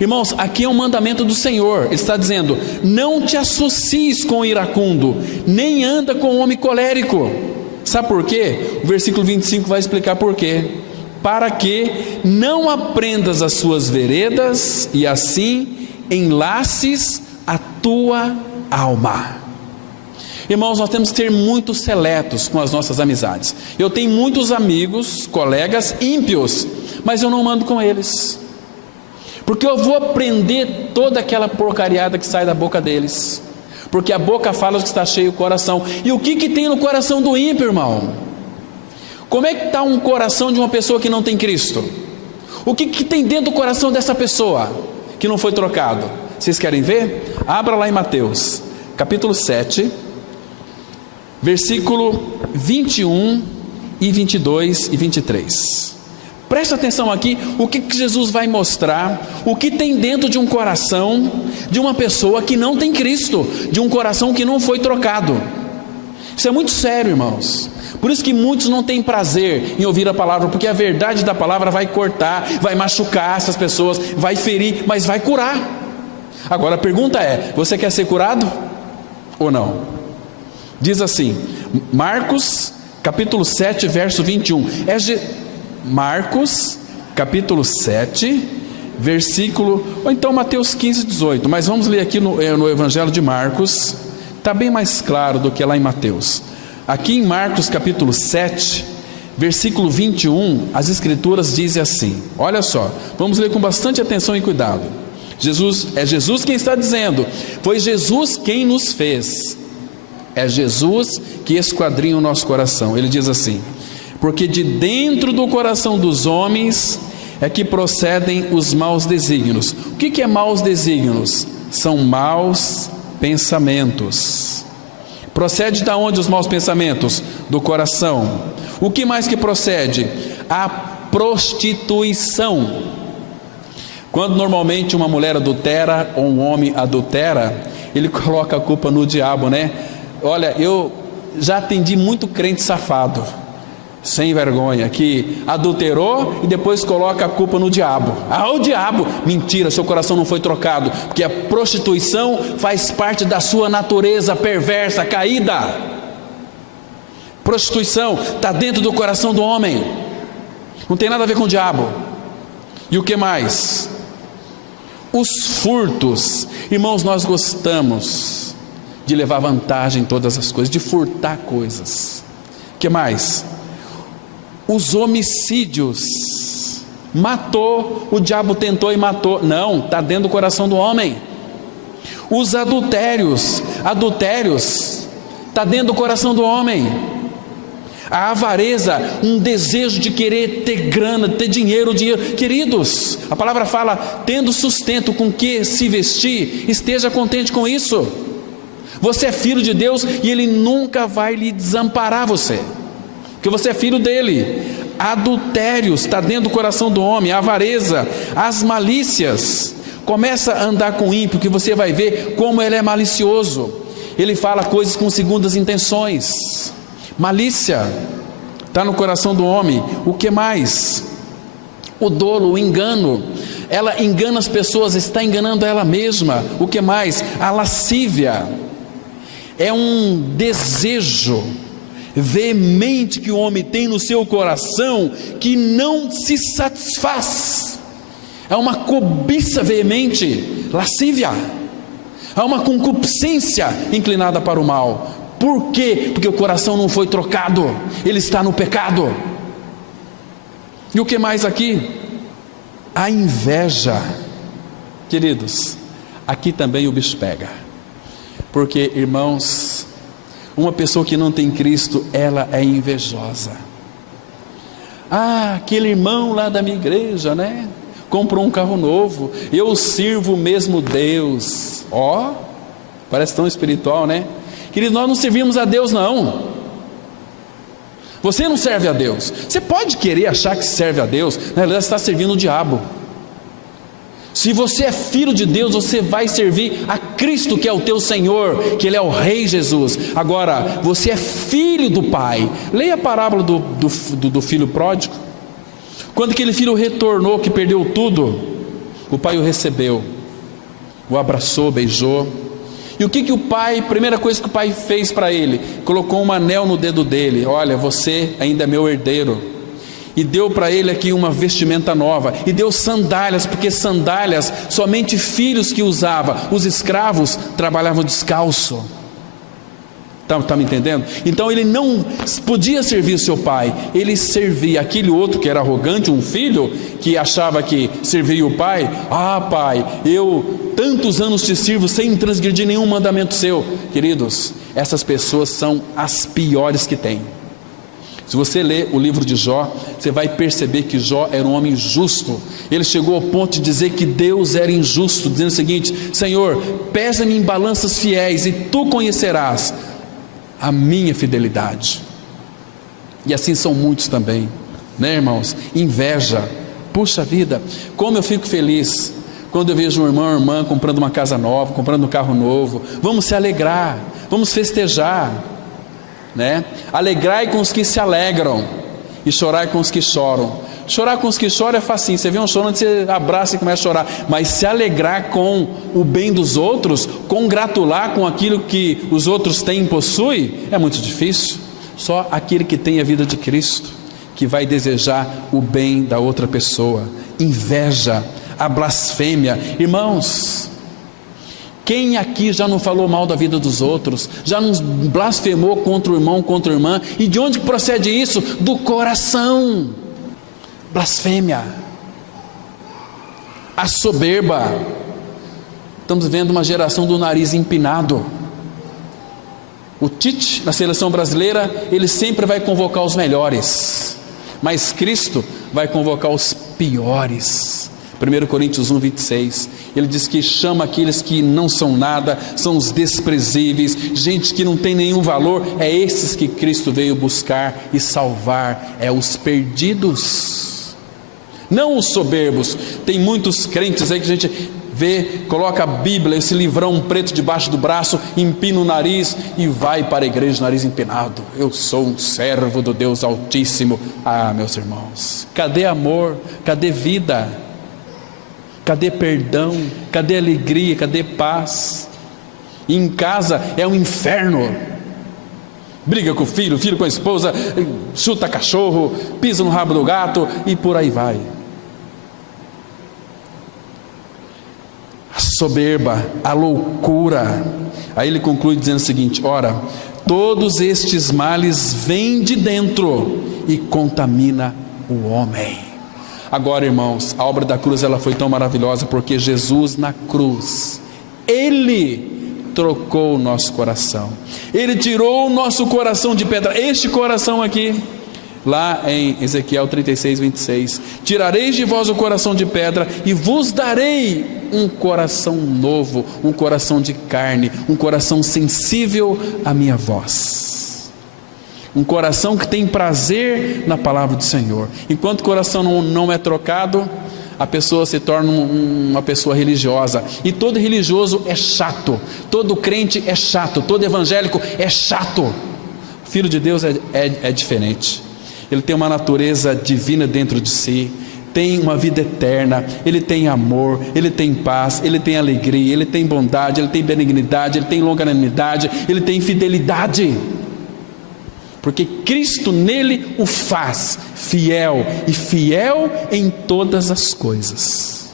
Irmãos, aqui é um mandamento do Senhor. Ele está dizendo: não te associes com o iracundo, nem anda com o homem colérico. Sabe por quê? O versículo 25 vai explicar por quê. Para que não aprendas as suas veredas e assim enlaces a tua alma. Irmãos, nós temos que ser muito seletos com as nossas amizades. Eu tenho muitos amigos, colegas ímpios, mas eu não ando com eles, porque eu vou aprender toda aquela porcariada que sai da boca deles, porque a boca fala o que está cheio o coração. E o que tem no coração do ímpio, irmão? Como é que está um coração de uma pessoa que não tem Cristo? O que tem dentro do coração dessa pessoa que não foi trocado? Vocês querem ver? Abra lá em Mateus capítulo 7, versículo 21 e 22 e 23. Presta atenção aqui, o que Jesus vai mostrar, o que tem dentro de um coração de uma pessoa que não tem Cristo, de um coração que não foi trocado. Isso é muito sério, irmãos. Por isso que muitos não têm prazer em ouvir a palavra, porque a verdade da palavra vai cortar, vai machucar essas pessoas, vai ferir, mas vai curar. Agora a pergunta é: você quer ser curado ou não? Diz assim, Marcos capítulo 7, verso 21. Marcos capítulo 7, versículo, ou então Mateus 15, 18, mas vamos ler aqui no Evangelho de Marcos, está bem mais claro do que lá em Mateus. Aqui em Marcos capítulo 7, versículo 21, as Escrituras dizem assim, olha só, vamos ler com bastante atenção e cuidado. É Jesus quem está dizendo, foi Jesus quem nos fez. É Jesus que esquadrinha o nosso coração. Ele diz assim: porque de dentro do coração dos homens é que procedem os maus desígnios. O que é maus desígnios? São maus pensamentos. Procede de onde os maus pensamentos? Do coração. O que mais que procede? A prostituição. Quando normalmente uma mulher adultera ou um homem adultera, ele coloca a culpa no diabo, né? Olha, eu já atendi muito crente safado, sem vergonha, que adulterou e depois coloca a culpa no diabo. Ah, o diabo! Mentira, seu coração não foi trocado, porque a prostituição faz parte da sua natureza perversa, caída. Prostituição está dentro do coração do homem, não tem nada a ver com o diabo. E o que mais? Os furtos. Irmãos, nós gostamos de levar vantagem em todas as coisas, de furtar coisas. O que mais? Os homicídios. Matou, o diabo tentou e matou. Não, está dentro do coração do homem. Os adultérios. Adultérios está dentro do coração do homem. A avareza, um desejo de querer ter grana, ter dinheiro. Queridos, a palavra fala: tendo sustento com que se vestir, esteja contente com isso. Você é filho de Deus e Ele nunca vai lhe desamparar você, porque você é filho dele. Adultérios está dentro do coração do homem. A avareza, as malícias. Começa a andar com ímpio, que você vai ver como ele é malicioso. Ele fala coisas com segundas intenções. Malícia está no coração do homem. O que mais? O dolo, o engano. Ela engana as pessoas, está enganando ela mesma. O que mais? A lascívia. É um desejo veemente que o homem tem no seu coração, que não se satisfaz. É uma cobiça veemente, lascívia. É uma concupiscência inclinada para o mal. Por quê? Porque o coração não foi trocado, ele está no pecado. E o que mais aqui? A inveja. Queridos, aqui também o bicho pega. Porque, irmãos, uma pessoa que não tem Cristo, ela é invejosa. Ah, aquele irmão lá da minha igreja, né? Comprou um carro novo, eu sirvo o mesmo Deus. Ó, parece tão espiritual, né? Querido, nós não servimos a Deus, não. Você não serve a Deus. Você pode querer achar que serve a Deus, na realidade você está servindo o diabo. Se você é filho de Deus, você vai servir a Cristo, que é o teu Senhor, que Ele é o Rei Jesus. Agora, você é filho do Pai. Leia a parábola do filho pródigo. Quando aquele filho retornou, que perdeu tudo, o pai o recebeu, o abraçou, beijou. E o que o pai, primeira coisa que o pai fez para ele? Colocou um anel no dedo dele. Olha, você ainda é meu herdeiro. E deu para ele aqui uma vestimenta nova. E deu sandálias, porque sandálias somente filhos que usavam. Os escravos trabalhavam descalço. Está me entendendo? Então ele não podia servir seu pai. Ele servia aquele outro que era arrogante, um filho que achava que servia o pai. Ah, pai, eu tantos anos te sirvo sem transgredir nenhum mandamento seu. Queridos, essas pessoas são as piores que tem. Se você ler o livro de Jó, você vai perceber que Jó era um homem justo. Ele chegou ao ponto de dizer que Deus era injusto, dizendo o seguinte: Senhor, pesa-me em balanças fiéis e tu conhecerás a minha fidelidade. E assim são muitos também, né, irmãos? Inveja. Puxa vida, como eu fico feliz quando eu vejo um irmão ou irmã comprando uma casa nova, comprando um carro novo. Vamos se alegrar, vamos festejar, né? Alegrai com os que se alegram e chorai com os que choram. Chorar com os que choram é facinho. Você vê um chorando, você abraça e começa a chorar. Mas se alegrar com o bem dos outros, congratular com aquilo que os outros têm e possuem, é muito difícil. Só aquele que tem a vida de Cristo, que vai desejar o bem da outra pessoa. Inveja, a blasfêmia. Irmãos, quem aqui já não falou mal da vida dos outros? Já não blasfemou contra o irmão, contra a irmã? E de onde procede isso? Do coração. Blasfêmia, a soberba. Estamos vendo uma geração do nariz empinado. O Tite, na seleção brasileira, ele sempre vai convocar os melhores, mas Cristo vai convocar os piores. 1 Coríntios 1, 26, ele diz que chama aqueles que não são nada, são os desprezíveis, gente que não tem nenhum valor. É esses que Cristo veio buscar e salvar, é os perdidos, não os soberbos. Tem muitos crentes aí que a gente vê, coloca a Bíblia, esse livrão preto debaixo do braço, empina o nariz e vai para a igreja, nariz empinado. Eu sou um servo do Deus Altíssimo. Ah, meus irmãos, cadê amor? Cadê vida? Cadê perdão? Cadê alegria? Cadê paz? E em casa é um inferno. Briga com o filho com a esposa, chuta cachorro, pisa no rabo do gato e por aí vai. A soberba, a loucura. Aí ele conclui dizendo o seguinte: ora, todos estes males vêm de dentro e contamina o homem. Agora, irmãos, a obra da cruz ela foi tão maravilhosa porque Jesus na cruz, Ele trocou o nosso coração, Ele tirou o nosso coração de pedra, este coração aqui, lá em Ezequiel 36, 26, tirareis de vós o coração de pedra e vos darei um coração novo, um coração de carne, um coração sensível à minha voz. Um coração que tem prazer na palavra do Senhor. Enquanto o coração não é trocado, a pessoa se torna uma pessoa religiosa. E todo religioso é chato, todo crente é chato, todo evangélico é chato. O Filho de Deus é diferente. Ele tem uma natureza divina dentro de si, tem uma vida eterna, ele tem amor, ele tem paz, ele tem alegria, ele tem bondade, ele tem benignidade, ele tem longanimidade, ele tem fidelidade. Porque Cristo nele o faz fiel, e fiel em todas as coisas.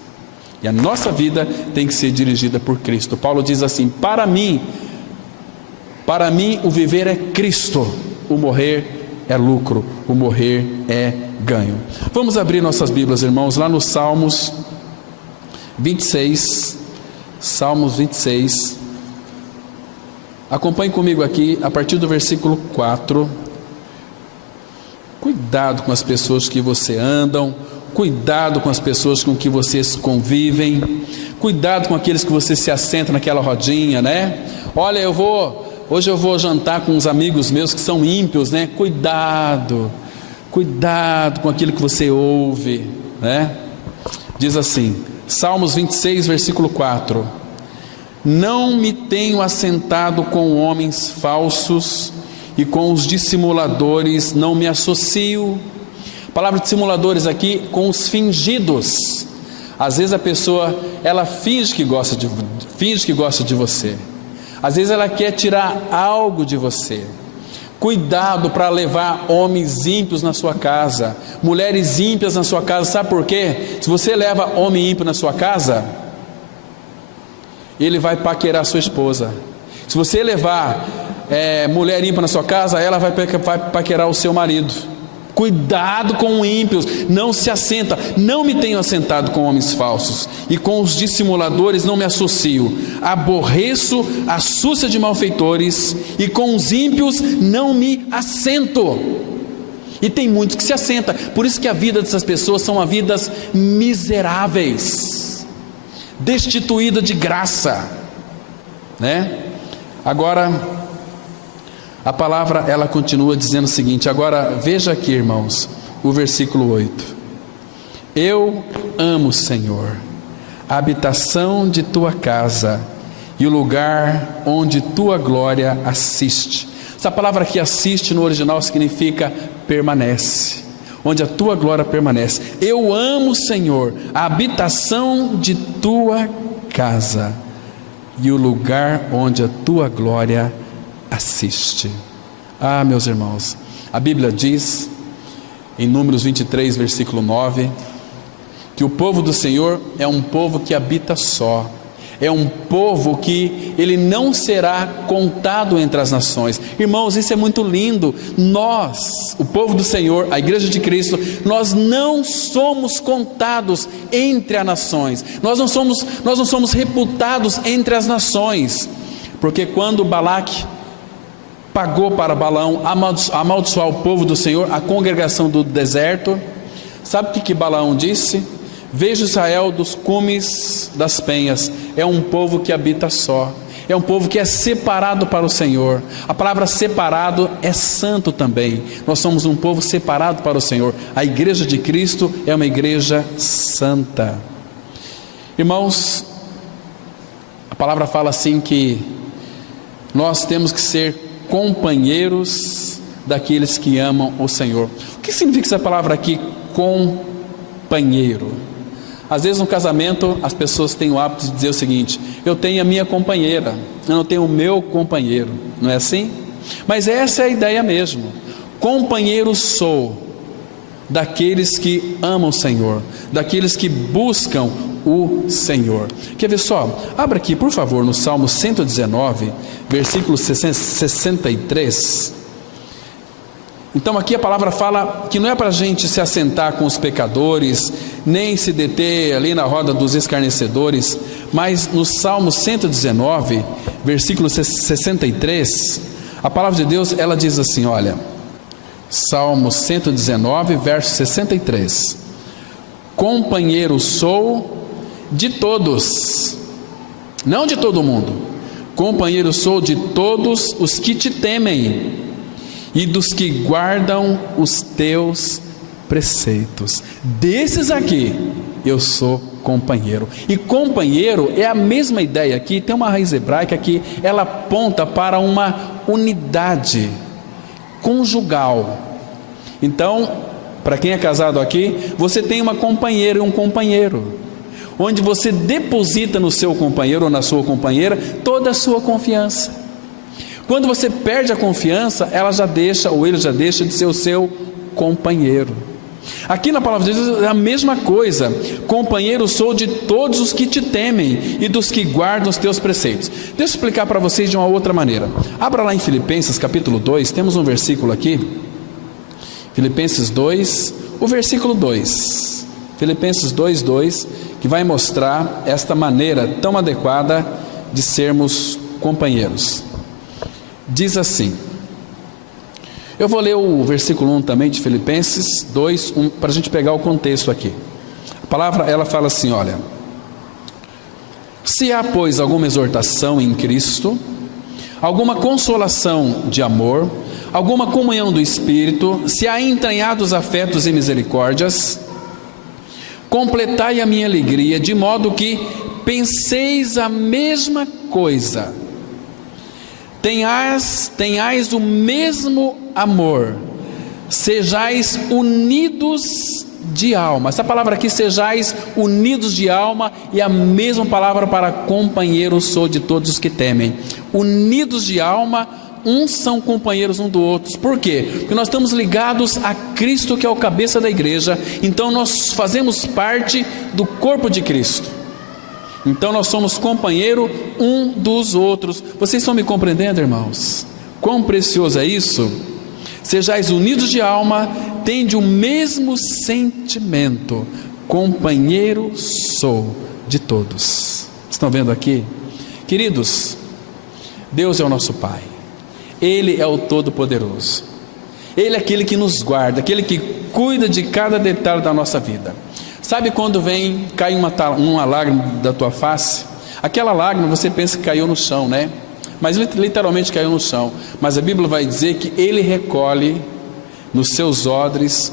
E a nossa vida tem que ser dirigida por Cristo. Paulo diz assim: para mim o viver é Cristo, o morrer é lucro, o morrer é ganho. Vamos abrir nossas Bíblias, irmãos, lá no Salmos 26, Salmos 26. Acompanhe comigo aqui, a partir do versículo 4. Cuidado com as pessoas que você andam, cuidado com as pessoas com que vocês convivem, cuidado com aqueles que você se assenta naquela rodinha, né? Olha, hoje eu vou jantar com uns amigos meus que são ímpios, né? Cuidado com aquilo que você ouve, né? Diz assim, Salmos 26, versículo 4: não me tenho assentado com homens falsos, e com os dissimuladores não me associo. A palavra dissimuladores aqui, com os fingidos. Às vezes a pessoa, ela finge que gosta de você. Às vezes ela quer tirar algo de você. Cuidado para levar homens ímpios na sua casa, mulheres ímpias na sua casa. Sabe por quê? Se você leva homem ímpio na sua casa, ele vai paquerar sua esposa. Se você levar mulher ímpia na sua casa, ela vai paquerar o seu marido. Cuidado com ímpios, não se assenta. Não me tenho assentado com homens falsos, e com os dissimuladores não me associo. Aborreço a súcia de malfeitores, e com os ímpios não me assento. E tem muitos que se assentam. Por isso que a vida dessas pessoas são vidas miseráveis, destituída de graça, né? Agora a palavra ela continua dizendo o seguinte. Agora veja aqui, irmãos, o versículo 8: eu amo, Senhor, a habitação de tua casa e o lugar onde tua glória assiste. Essa palavra aqui, assiste, no original significa permanece, onde a tua glória permanece. Eu amo, Senhor, a habitação de tua casa e o lugar onde a tua glória assiste. Ah, meus irmãos, a Bíblia diz em Números 23, versículo 9, que o povo do Senhor é um povo que habita só, é um povo que ele não será contado entre as nações. Irmãos, isso é muito lindo. Nós, o povo do Senhor, a igreja de Cristo, nós não somos contados entre as nações, nós não somos reputados entre as nações, porque quando Balaque pagou para Balaão amaldiçoar o povo do Senhor, a congregação do deserto. Sabe o que Balaão disse? Vejo Israel dos cumes das penhas, é um povo que habita só, é um povo que é separado para o Senhor. A palavra separado é santo também. Nós somos um povo separado para o Senhor. A igreja de Cristo é uma igreja santa. Irmãos, a palavra fala assim que nós temos que ser companheiros daqueles que amam o Senhor. O que significa essa palavra aqui, companheiro? Às vezes no casamento as pessoas têm o hábito de dizer o seguinte: eu tenho a minha companheira, eu não tenho o meu companheiro. Não é assim? Mas essa é a ideia mesmo. Companheiro sou daqueles que amam o Senhor, daqueles que buscam o Senhor. Quer ver só? Abra aqui por favor no Salmo 119, versículo 63. Então aqui a palavra fala que não é para a gente se assentar com os pecadores, nem se deter ali na roda dos escarnecedores, mas no Salmo 119, versículo 63, a palavra de Deus, ela diz assim, olha, Salmo 119, verso 63, companheiro sou de todos, não de todo mundo, companheiro sou de todos os que te temem, e dos que guardam os teus preceitos. Desses aqui eu sou companheiro. E companheiro é a mesma ideia aqui, tem uma raiz hebraica que ela aponta para uma unidade conjugal. Então, para quem é casado aqui, você tem uma companheira e um companheiro, onde você deposita no seu companheiro ou na sua companheira toda a sua confiança. Quando você perde a confiança, ela já deixa, ou ele já deixa de ser o seu companheiro. Aqui na palavra de Deus é a mesma coisa. Companheiro sou de todos os que te temem e dos que guardam os teus preceitos. Deixa eu explicar para vocês de uma outra maneira. Abra lá em Filipenses capítulo 2, temos um versículo aqui. Filipenses 2, o versículo 2. Filipenses 2:2, que vai mostrar esta maneira tão adequada de sermos companheiros. Diz assim, eu vou ler o versículo 1 também de Filipenses 2:1 para a gente pegar o contexto aqui. A palavra ela fala assim, olha: se há pois alguma exortação em Cristo, alguma consolação de amor, alguma comunhão do Espírito, se há entranhados afetos e misericórdias, completai a minha alegria, de modo que penseis a mesma coisa, tenhais o mesmo amor, sejais unidos de alma. Essa palavra aqui, sejais unidos de alma, e a mesma palavra para companheiro sou de todos os que temem. Unidos de alma, uns são companheiros um do outro. Por quê? Porque nós estamos ligados a Cristo, que é o cabeça da igreja. Então nós fazemos parte do corpo de Cristo. Então nós somos companheiro um dos outros. Vocês estão me compreendendo, irmãos? Quão precioso é isso? Sejais unidos de alma, tende o mesmo sentimento, companheiro sou de todos. Estão vendo aqui? Queridos, Deus é o nosso Pai, Ele é o Todo-Poderoso, Ele é aquele que nos guarda, aquele que cuida de cada detalhe da nossa vida. Sabe quando cai uma lágrima da tua face? Aquela lágrima você pensa que caiu no chão, né? Mas literalmente caiu no chão. Mas a Bíblia vai dizer que Ele recolhe nos seus odres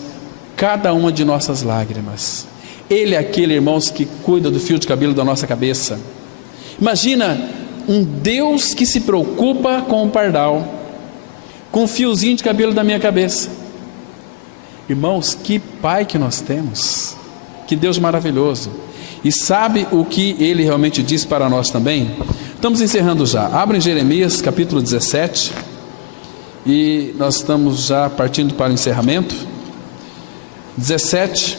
cada uma de nossas lágrimas. Ele é aquele, irmãos, que cuida do fio de cabelo da nossa cabeça. Imagina um Deus que se preocupa com o pardal, com o fiozinho de cabelo da minha cabeça. Irmãos, que Pai que nós temos! Que Deus maravilhoso. E sabe o que Ele realmente diz para nós também? Estamos encerrando já. Abra em Jeremias capítulo 17. E nós estamos já partindo para o encerramento. 17,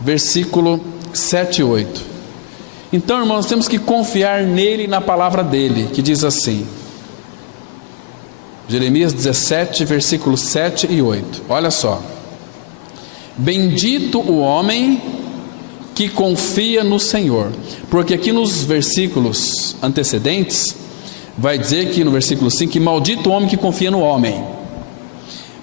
versículo 7 e 8. Então, irmãos, nós temos que confiar nele e na palavra dele, que diz assim. Jeremias 17, versículos 7 e 8. Olha só. Bendito o homem que confia no Senhor. Porque aqui nos versículos antecedentes vai dizer que no versículo 5, que maldito o homem que confia no homem,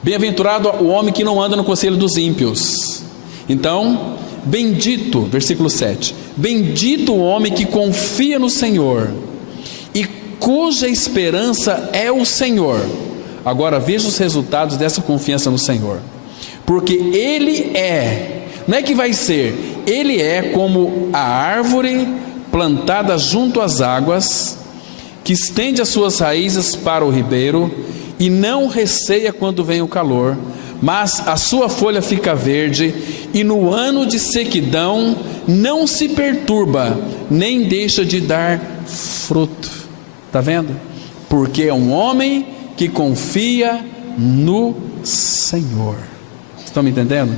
bem-aventurado o homem que não anda no conselho dos ímpios. Então, bendito, versículo 7, bendito o homem que confia no Senhor e cuja esperança é o Senhor. Agora veja os resultados dessa confiança no Senhor, porque Ele não é que vai ser, Ele é como a árvore plantada junto às águas, que estende as suas raízes para o ribeiro, e não receia quando vem o calor, mas a sua folha fica verde, e no ano de sequidão não se perturba, nem deixa de dar fruto. Está vendo? Porque é um homem que confia no Senhor. Estão me entendendo?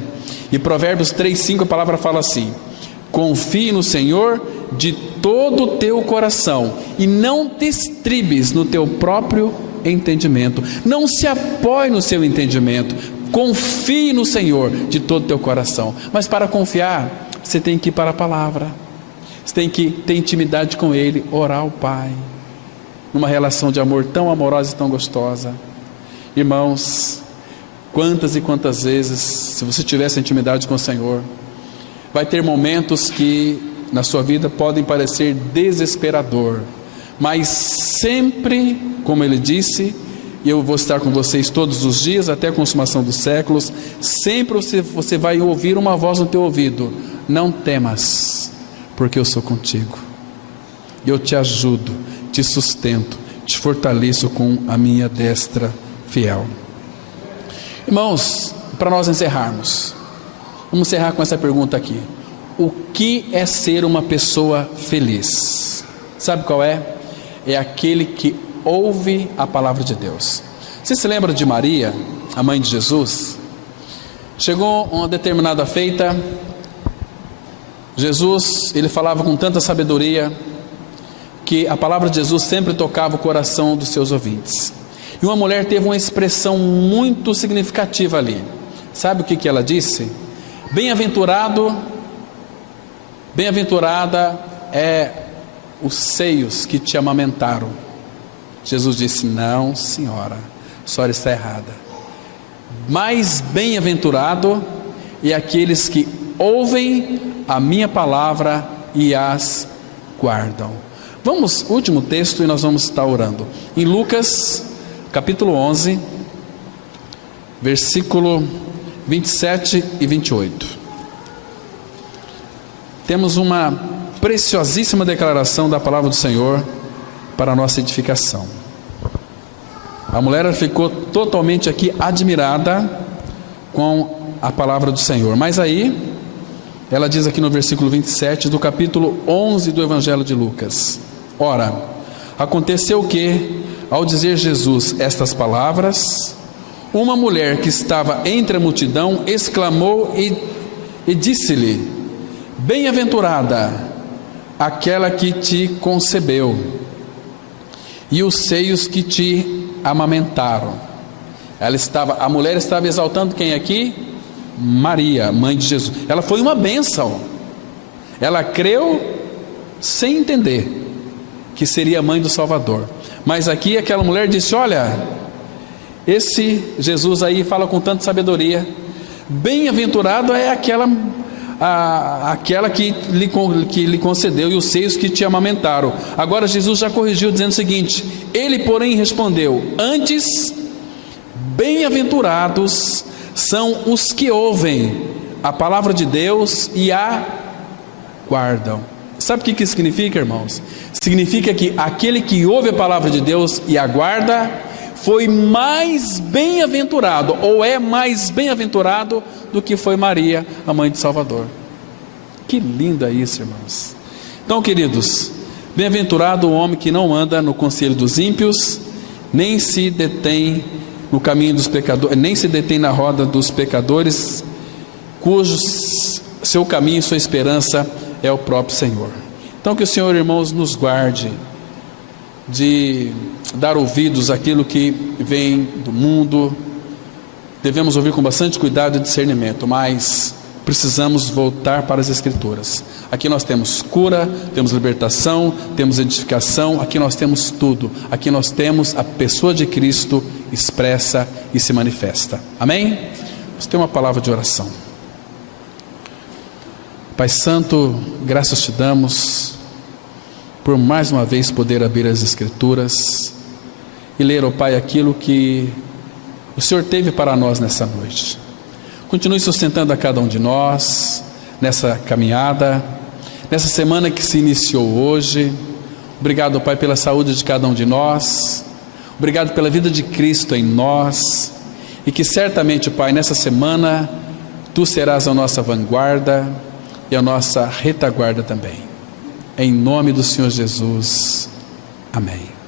E Provérbios 3:5, a palavra fala assim: confie no Senhor de todo o teu coração, e não te estribes no teu próprio entendimento. Não se apoie no seu entendimento, confie no Senhor de todo o teu coração. Mas para confiar, você tem que ir para a palavra, você tem que ter intimidade com Ele, orar ao Pai, numa relação de amor tão amorosa e tão gostosa. Irmãos, quantas e quantas vezes, se você tivesse intimidade com o Senhor, vai ter momentos que na sua vida podem parecer desesperador, mas sempre, como Ele disse, e eu vou estar com vocês todos os dias até a consumação dos séculos, sempre você vai ouvir uma voz no teu ouvido: não temas, porque eu sou contigo, eu te ajudo, te sustento, te fortaleço com a minha destra fiel. Irmãos, para nós encerrarmos, vamos encerrar com essa pergunta aqui: o que é ser uma pessoa feliz? Sabe qual é? É aquele que ouve a palavra de Deus. Você se lembra de Maria, a mãe de Jesus? Chegou uma determinada feita, Jesus, ele falava com tanta sabedoria, que a palavra de Jesus sempre tocava o coração dos seus ouvintes. E uma mulher teve uma expressão muito significativa ali. Sabe o que ela disse? Bem-aventurada é os seios que te amamentaram. Jesus disse: não, senhora, a senhora está errada. Mais bem-aventurado é aqueles que ouvem a minha palavra e as guardam. Vamos, último texto, e nós vamos estar orando. Em Lucas, capítulo 11, versículo 27 e 28. Temos uma preciosíssima declaração da palavra do Senhor para a nossa edificação. A mulher ficou totalmente aqui admirada com a palavra do Senhor. Mas aí, ela diz aqui no versículo 27 do capítulo 11 do Evangelho de Lucas: ora, aconteceu que, ao dizer Jesus estas palavras, uma mulher que estava entre a multidão exclamou e disse-lhe: bem-aventurada aquela que te concebeu e os seios que te amamentaram. A mulher estava exaltando quem aqui? Maria, mãe de Jesus. Ela foi uma bênção. Ela creu sem entender que seria a mãe do Salvador. Mas aqui aquela mulher disse: olha, esse Jesus aí fala com tanta sabedoria. Bem-aventurado é aquela que lhe concedeu e os seios que te amamentaram. Agora Jesus já corrigiu dizendo o seguinte: ele porém respondeu: antes, bem-aventurados são os que ouvem a palavra de Deus e a guardam. Sabe o que isso significa, irmãos? Significa que aquele que ouve a palavra de Deus e a guarda foi mais bem-aventurado, ou é mais bem-aventurado do que foi Maria, a mãe de Salvador. Que lindo é isso, irmãos. Então, queridos, bem-aventurado o homem que não anda no conselho dos ímpios, nem se detém no caminho dos pecadores, nem se detém na roda dos pecadores, cujo seu caminho e sua esperança é o próprio Senhor. Então, que o Senhor, irmãos, nos guarde de dar ouvidos àquilo que vem do mundo. Devemos ouvir com bastante cuidado e discernimento, mas precisamos voltar para as Escrituras. Aqui nós temos cura, temos libertação, temos edificação, aqui nós temos tudo. Aqui nós temos a pessoa de Cristo expressa e se manifesta. Amém? Vamos ter uma palavra de oração. Pai Santo, graças te damos por mais uma vez poder abrir as Escrituras e ler, ó Pai, aquilo que o Senhor teve para nós nessa noite. Continue sustentando a cada um de nós nessa caminhada, nessa semana que se iniciou hoje. Obrigado, Pai, pela saúde de cada um de nós. Obrigado pela vida de Cristo em nós. E que certamente, Pai, nessa semana Tu serás a nossa vanguarda e a nossa retaguarda também. Em nome do Senhor Jesus. Amém.